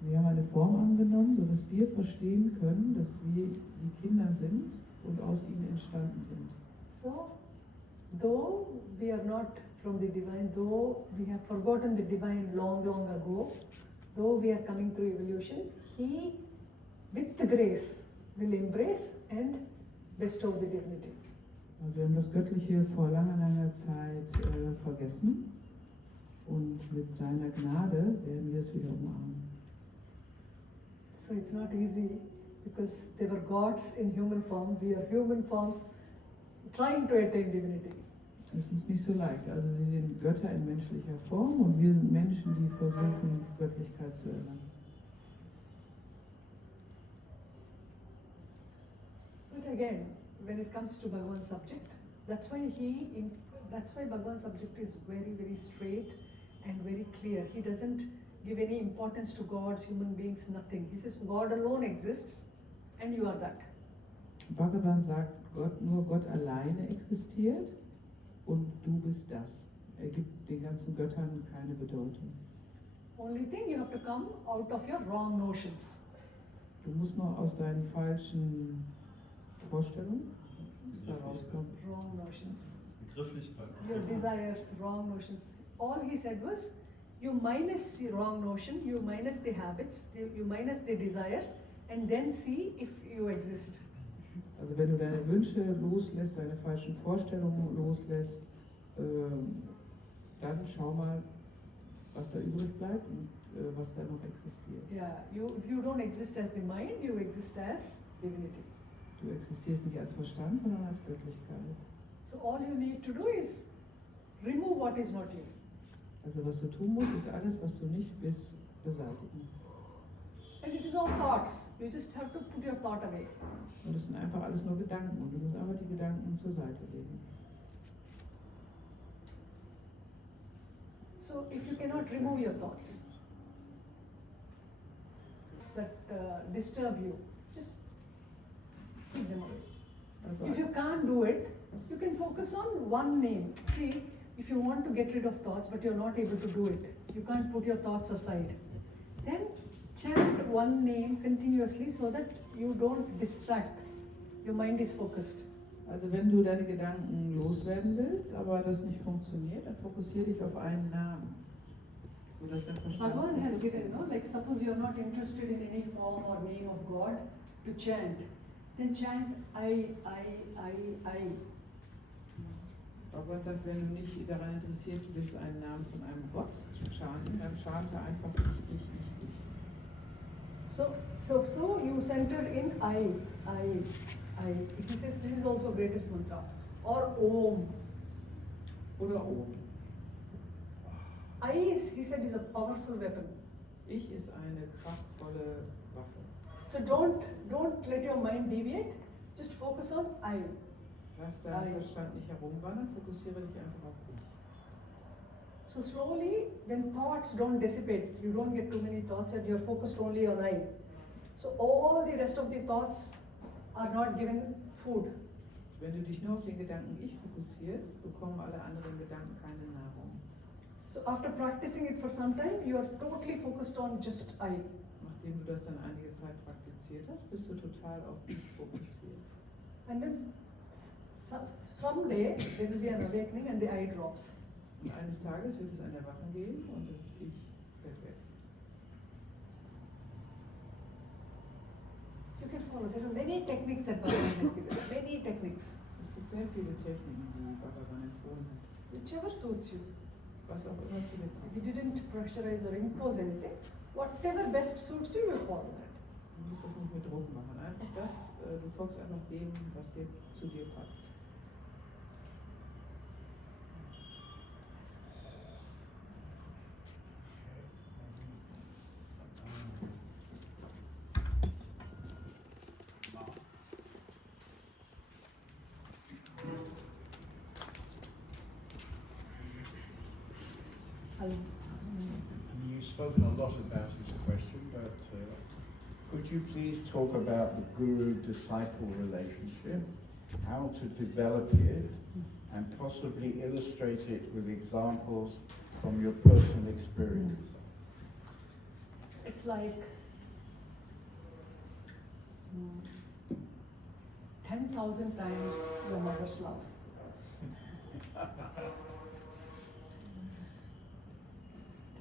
Wir haben eine Form angenommen, sodass wir verstehen können, dass wir die Kinder sind und aus ihnen entstanden sind. So, though we are not from the divine, though we have forgotten the divine long, long ago, though we are coming through evolution, He, with the grace, will embrace and bestow the divinity. Also wir haben das Göttliche vor langer, langer Zeit vergessen und mit seiner Gnade werden wir es wieder umarmen. So it's not easy because they were gods in human form, we are human forms trying to attain divinity. Das ist nicht so leicht. Also sie sind Götter in menschlicher Form und wir sind Menschen, die versuchen, Göttlichkeit zu erlangen. But again, when it comes to Bhagavan's subject, that's why Bhagavan's subject is very, very straight and very clear. He doesn't give any importance to gods, human beings, nothing. He says God alone exists and you are that. Bhagavan sagt, nur Gott alleine existiert und du bist das. Er gibt den ganzen Göttern keine Bedeutung. Only thing, you have to come out of your wrong notions. Du musst nur aus deinen falschen Vorstellungen herauskommen. Wrong notions. Begrifflichkeit. Your desires, wrong notions. All he said was, you minus the wrong notion, you minus the habits, you minus the desires, and then see if you exist. Also wenn du deine Wünsche loslässt, deine falschen Vorstellungen loslässt, dann schau mal, was da übrig bleibt und was da noch existiert. Yeah, you don't exist as the mind, you exist as divinity. Du existierst nicht als Verstand, sondern als Göttlichkeit. So all you need to do is remove what is not you. Also was du tun musst, ist alles, was du nicht bist, beseitigen. And it is all thoughts. You just have to put your thought away. Und es sind einfach alles nur Gedanken und du musst einfach die Gedanken zur Seite legen. So if you cannot remove your thoughts that disturb you, just keep them away. Also If you can't do it, you can focus on one name. See, if you want to get rid of thoughts but you're not able to do it, you can't put your thoughts aside, then chant one name continuously so that you don't distract. Your mind is focused. Also wenn du deine Gedanken loswerden willst, aber das nicht funktioniert, dann fokussiere dich auf einen Namen. Sodass dein Verstand Bhagavan has fokussiert given, like suppose you are not interested in any form or name of God to chant, then chant I. Bhagavan sagt, wenn du nicht daran interessiert bist, einen Namen von einem Gott zu chanten, dann chante einfach ich. So you center in I. He says this is also greatest mantra. Or Om. Oder Om. I is, he said, is a powerful weapon. Ich ist eine kraftvolle Waffe. So don't let your mind deviate. Just focus on I. Lass deinen Verstand nicht herumwandern, fokussiere dich einfach auf ich. So slowly, when thoughts don't dissipate, you don't get too many thoughts and you're focused only on I. So all the rest of the thoughts are not given food. Wenn du dich nur auf den Gedanken Ich fokussierst, bekommen alle anderen Gedanken keine Nahrung. So after practicing it for some time, you are totally focused on just I. Nachdem du das dann einige Zeit praktiziert hast, bist du total auf dich fokussiert. And then someday there will be an awakening and the I drops. Und eines Tages wird es ein Erwachen geben und das Ich fällt weg. You can follow. There are many techniques that Bhagavan has given. Many techniques. Es gibt sehr viele Techniken, die Bhagavan empfohlen hat. Whichever suits you. Was auch immer zu dir passt. He didn't pressurize or impose anything. Whatever best suits you, you follow that. Du musst das nicht mit Druck machen. Einfach das, du folgst einfach dem, was dir zu dir passt. You've spoken a lot about his question, but could you please talk about the guru-disciple relationship, how to develop it, and possibly illustrate it with examples from your personal experience? It's like 10,000 times your mother's love.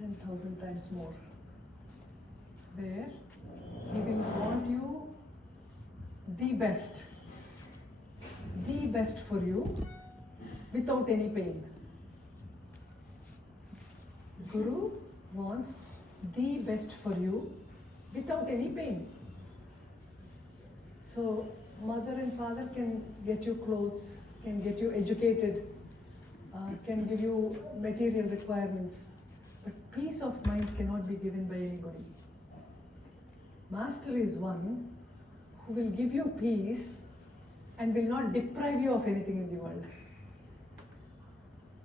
10,000 times more. There, he will want you the best for you without any pain. Guru wants the best for you without any pain. So mother and father can get you clothes, can get you educated, can give you material requirements, but peace of mind cannot be given by anybody. Master is one who will give you peace and will not deprive you of anything in the world.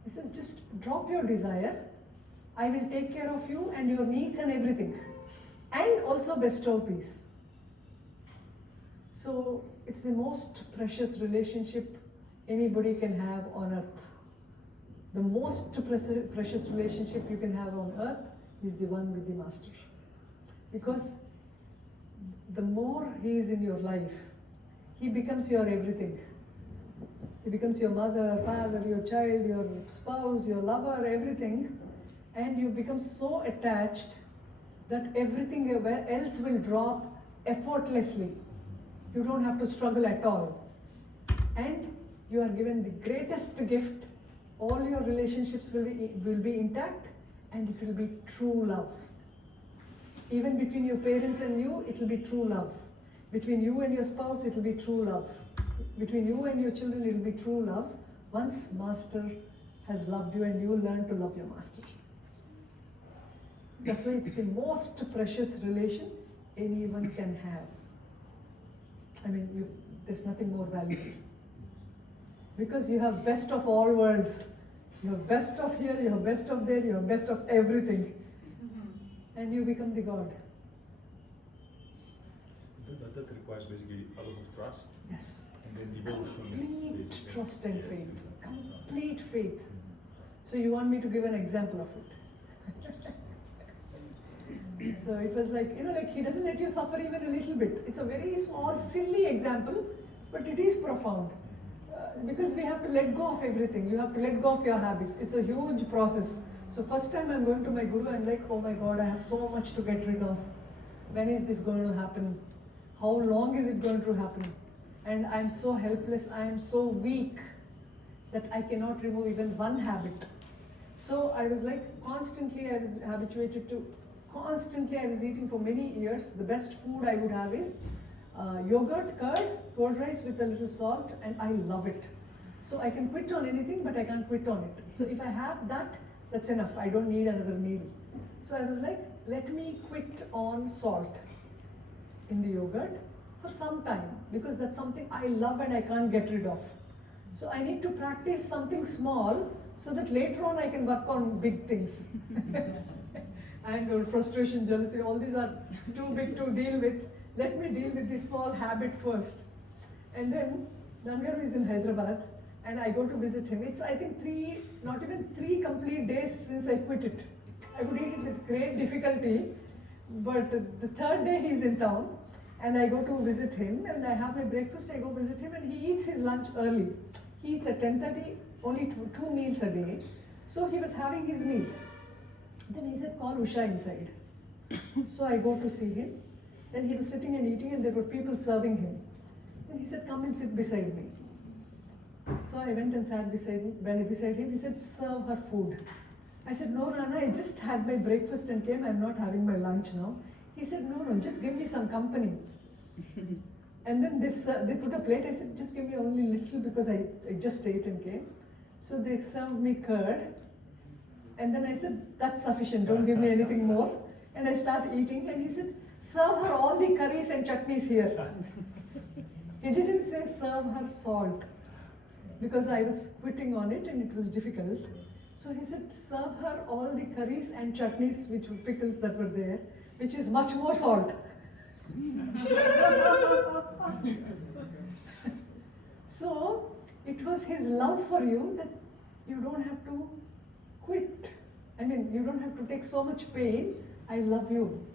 He says, just drop your desire, I will take care of you and your needs and everything, and also bestow peace. So it's the most precious relationship anybody can have on earth. The most precious relationship you can have on earth is the one with the Master. Because the more he is in your life, he becomes your everything. He becomes your mother, father, your child, your spouse, your lover, everything. And you become so attached that everything else will drop effortlessly. You don't have to struggle at all. And you are given the greatest gift. All your relationships will be intact, and it will be true love. Even between your parents and you, it will be true love. Between you and your spouse, it will be true love. Between you and your children, it will be true love. Once Master has loved you and you learn to love your Master. That's why it's the most precious relation anyone can have. I mean, there's nothing more valuable. Because you have best of all worlds. You have best of here, you have best of there, you have best of everything. And you become the God. That requires basically a lot of trust. Yes. And then devotion. Complete basically. trust and Yes. faith. Complete faith. So you want me to give an example of it? So it was like, like he doesn't let you suffer even a little bit. It's a very small, silly example, but it is profound. Because we have to let go of everything. You have to let go of your habits. It's a huge process. So first time I'm going to my Guru, I'm like, oh my God, I have so much to get rid of. When is this going to happen? How long is it going to happen? And I'm so helpless, I'm so weak that I cannot remove even one habit. So I was like, constantly I was habituated to, constantly I was eating for many years. The best food I would have is yogurt, curd rice with a little salt, and I love it. So I can quit on anything, but I can't quit on it. So if I have that, that's enough. I don't need another meal. So I was like, let me quit on salt in the yogurt for some time, because that's something I love and I can't get rid of. So I need to practice something small so that later on I can work on big things. Anger, frustration, jealousy, all these are too big to deal with. Let me deal with this small habit first. And then Nannagaru is in Hyderabad and I go to visit him. It's I think not even three complete days since I quit it. I would eat it with great difficulty, but the third day he's in town and I go to visit him and I have my breakfast, I go visit him and he eats his lunch early. He eats at 10:30, only two meals a day. So he was having his meals. Then he said, call Usha inside. So I go to see him. Then he was sitting and eating and there were people serving him. Then he said, come and sit beside me. So I went and sat beside him. He said, serve her food. I said, no, Nana, I just had my breakfast and came. I'm not having my lunch now. He said, no, just give me some company. And then they put a plate. I said, just give me only a little because I just ate and came. So they served me curd. And then I said, that's sufficient. Don't give me anything more. And I started eating and he said, serve her all the curries and chutneys here. He didn't say serve her salt because I was quitting on it and it was difficult. So he said serve her all the curries and chutneys, which were pickles that were there, which is much more salt. So it was his love for you that you don't have to quit. I mean, you don't have to take so much pain. I love you.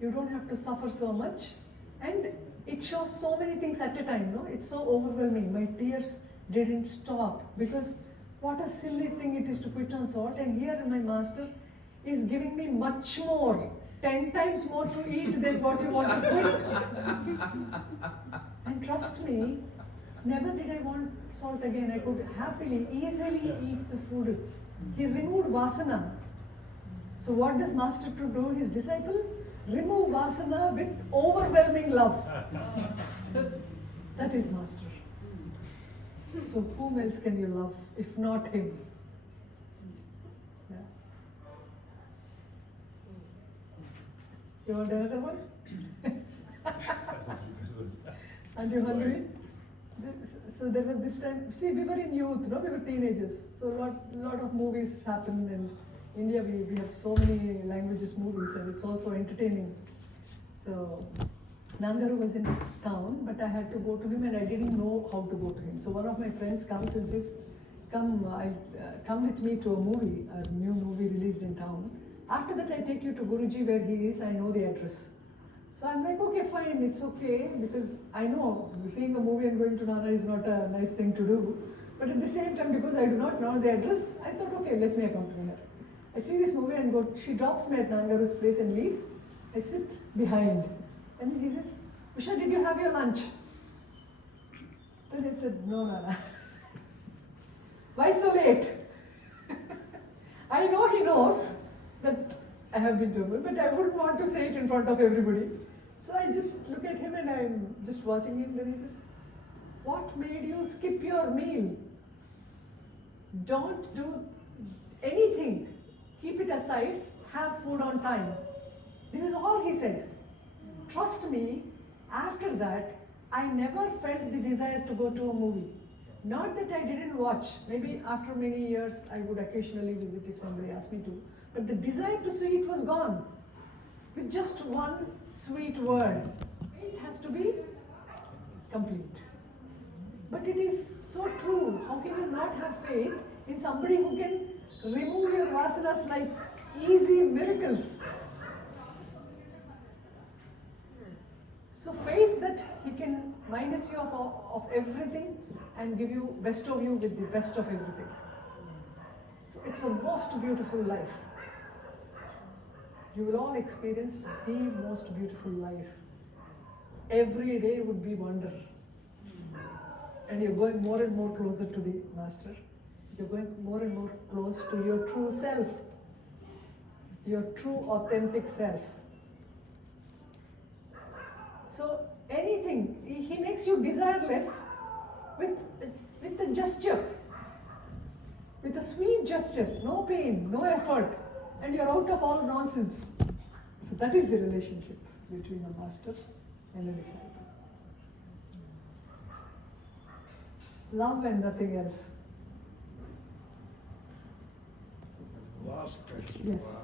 You don't have to suffer so much. And it shows so many things at a time, no? It's so overwhelming. My tears didn't stop because what a silly thing it is to quit on salt. And here my master is giving me much more, 10 times more to eat than what you want to quit. And trust me, never did I want salt again. I could happily, easily eat the food. He removed vasana. So what does master to do, his disciple? Remove vasana with overwhelming love. That is master. So whom else can you love if not him? Yeah. You want another one? Aren't you hungry? So there was this time, see, we were in youth, no? We were teenagers. So a lot of movies happen in India. We have so many languages movies and it's also entertaining. So Nannagaru was in town, but I had to go to him and I didn't know how to go to him. So one of my friends comes and says, come with me to a movie, a new movie released in town. After that I take you to Guruji where he is, I know the address. So I'm like, okay, fine, it's okay, because I know seeing a movie and going to Nana is not a nice thing to do. But at the same time, because I do not know the address, I thought, okay, let me accompany her. I see this movie and go, she drops me at Nannagaru's place and leaves. I sit behind. And he says, Usha, did you have your lunch? Then I said, no, Nana. Why so late? I know he knows that I have been to him, but I wouldn't want to say it in front of everybody. So I just look at him and I'm just watching him. Then he says, what made you skip your meal? Don't do anything. Keep it aside. Have food on time. This is all he said. Trust me, after that, I never felt the desire to go to a movie. Not that I didn't watch. Maybe after many years, I would occasionally visit if somebody asked me to. But the desire to see it was gone. With just one sweet word. It has to be complete. But it is so true. How can you not have faith in somebody who can remove your vasanas like easy miracles? So faith that he can minus you of everything and give you best of you with the best of everything. So it's the most beautiful life. You will all experience the most beautiful life. Every day would be wonder. And you're going more and more closer to the Master. You're going more and more close to your true self. Your true authentic self. So anything, he makes you desireless with a gesture. With a sweet gesture, no pain, no effort, and you're out of all nonsense. So that is the relationship between a master and a disciple. Love and nothing else. Last question. Yes.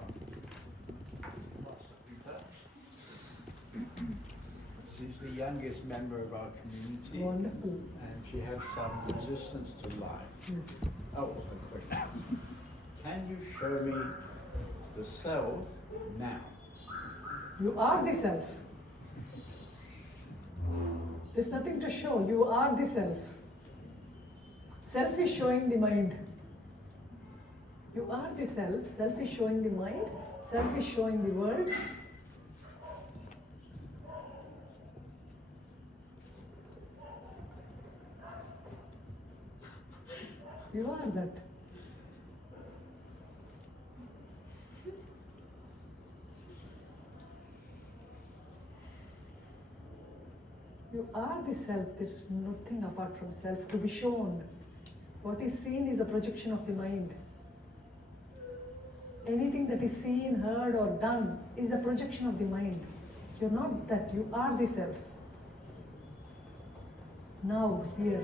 She's the youngest member of our community. Wonderful. And she has some resistance to life. Yes. Oh, a question. Can you show me the self now? You are the self. There's nothing to show. You are the self. Self is showing the mind. You are the self. Self is showing the mind. Self is showing the world. You are that. You are the self. There's nothing apart from self to be shown. What is seen is a projection of the mind. Anything that is seen, heard, or done is a projection of the mind. You're not that. You are the self. Now, here.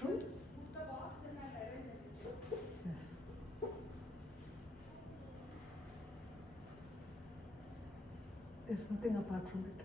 True? Yes. There's nothing apart from it.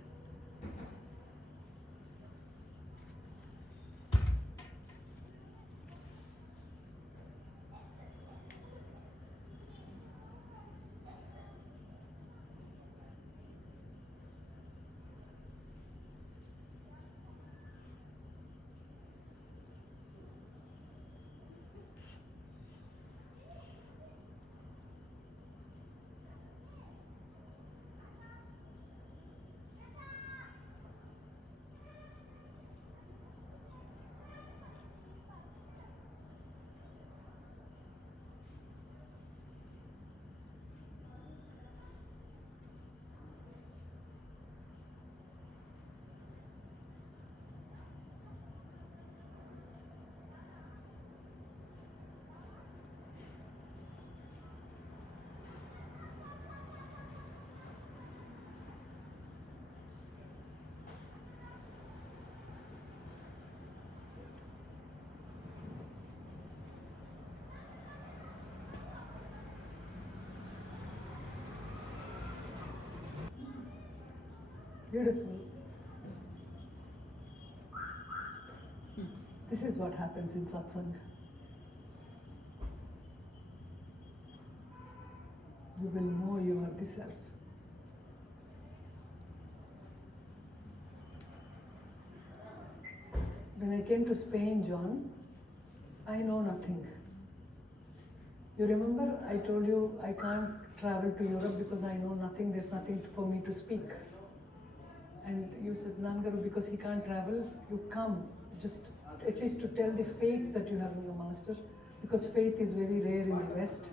Beautiful. This is what happens in satsang. You will know you are the self. When I came to Spain, John, I know nothing. You remember I told you I can't travel to Europe because I know nothing, there's nothing for me to speak. And you said, Nannagaru, because he can't travel, you come, just at least to tell the faith that you have in your master, because faith is very rare in the West.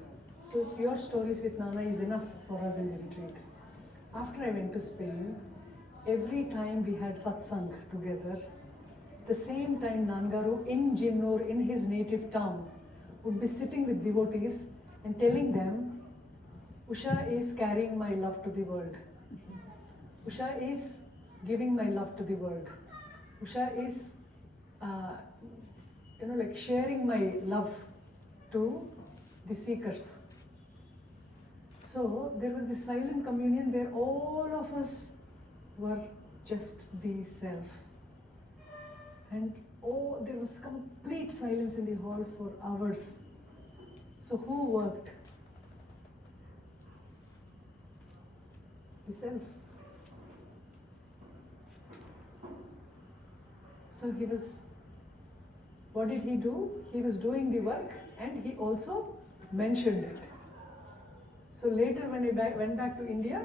So your stories with Nana is enough for us in the retreat. After I went to Spain, every time we had satsang together, the same time Nannagaru in Jinnur, in his native town, would be sitting with devotees and telling them, Usha is carrying my love to the world. Usha is giving my love to the world. Usha is, like sharing my love to the seekers. So there was this silent communion where all of us were just the self. And there was complete silence in the hall for hours. So who worked? The self. So what did he do? He was doing the work and he also mentioned it. So later when I went back to India,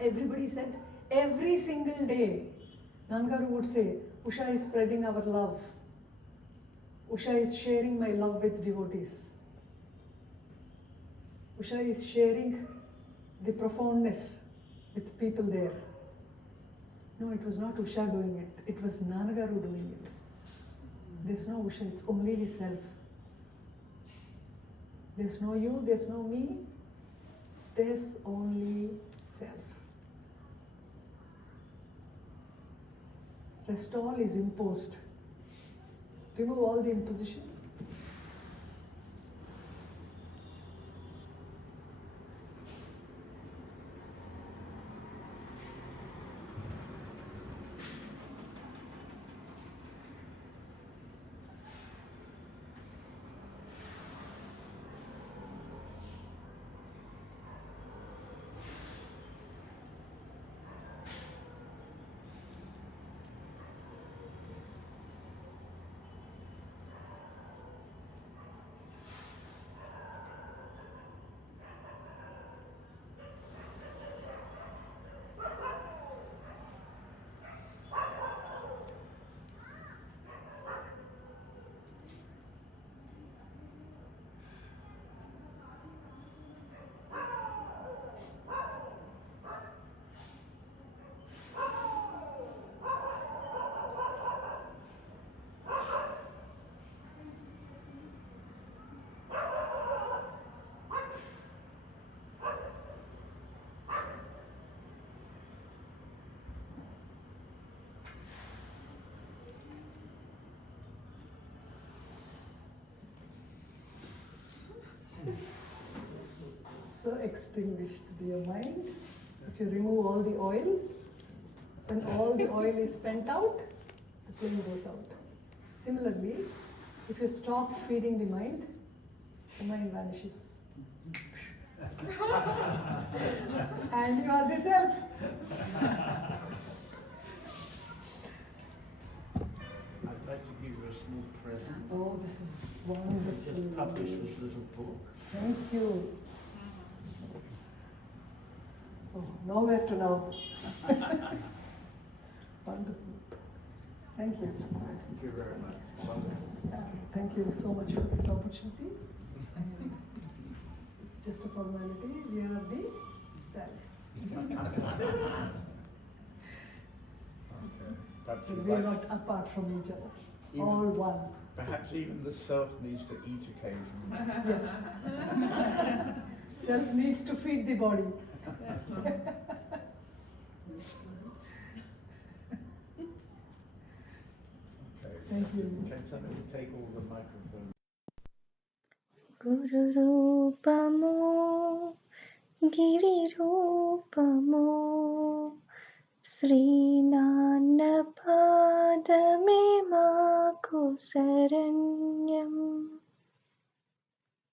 everybody said, every single day, Nannagaru would say, Usha is spreading our love. Usha is sharing my love with devotees. Usha is sharing the profoundness with people there. No, it was not Usha doing it. It was Nannagaru doing it. There's no Usha, it's only the self. There's no you, there's no me. There's only self. Rest all is imposed. Remove all the imposition. So extinguished your mind. If you remove all the oil, when all the oil is spent out, the flame goes out. Similarly, if you stop feeding the mind vanishes. And you are the self. I'd like to give you a small present. Oh, this is wonderful. Just published this little book. Thank you. Oh, nowhere to now. Wonderful. Thank you. Thank you very much. Wonderful. Thank you so much for this opportunity. It's just a formality. We are the self. But So we are not apart from each other. Even- All one. perhaps even the self needs to eat occasionally. Yes. Self needs to feed the body. Okay. Thank you. Can somebody take all the microphones? Guru Rupamo Giri Rupamo శ్రీనాన్నపాదమే మాకు శరణ్యం.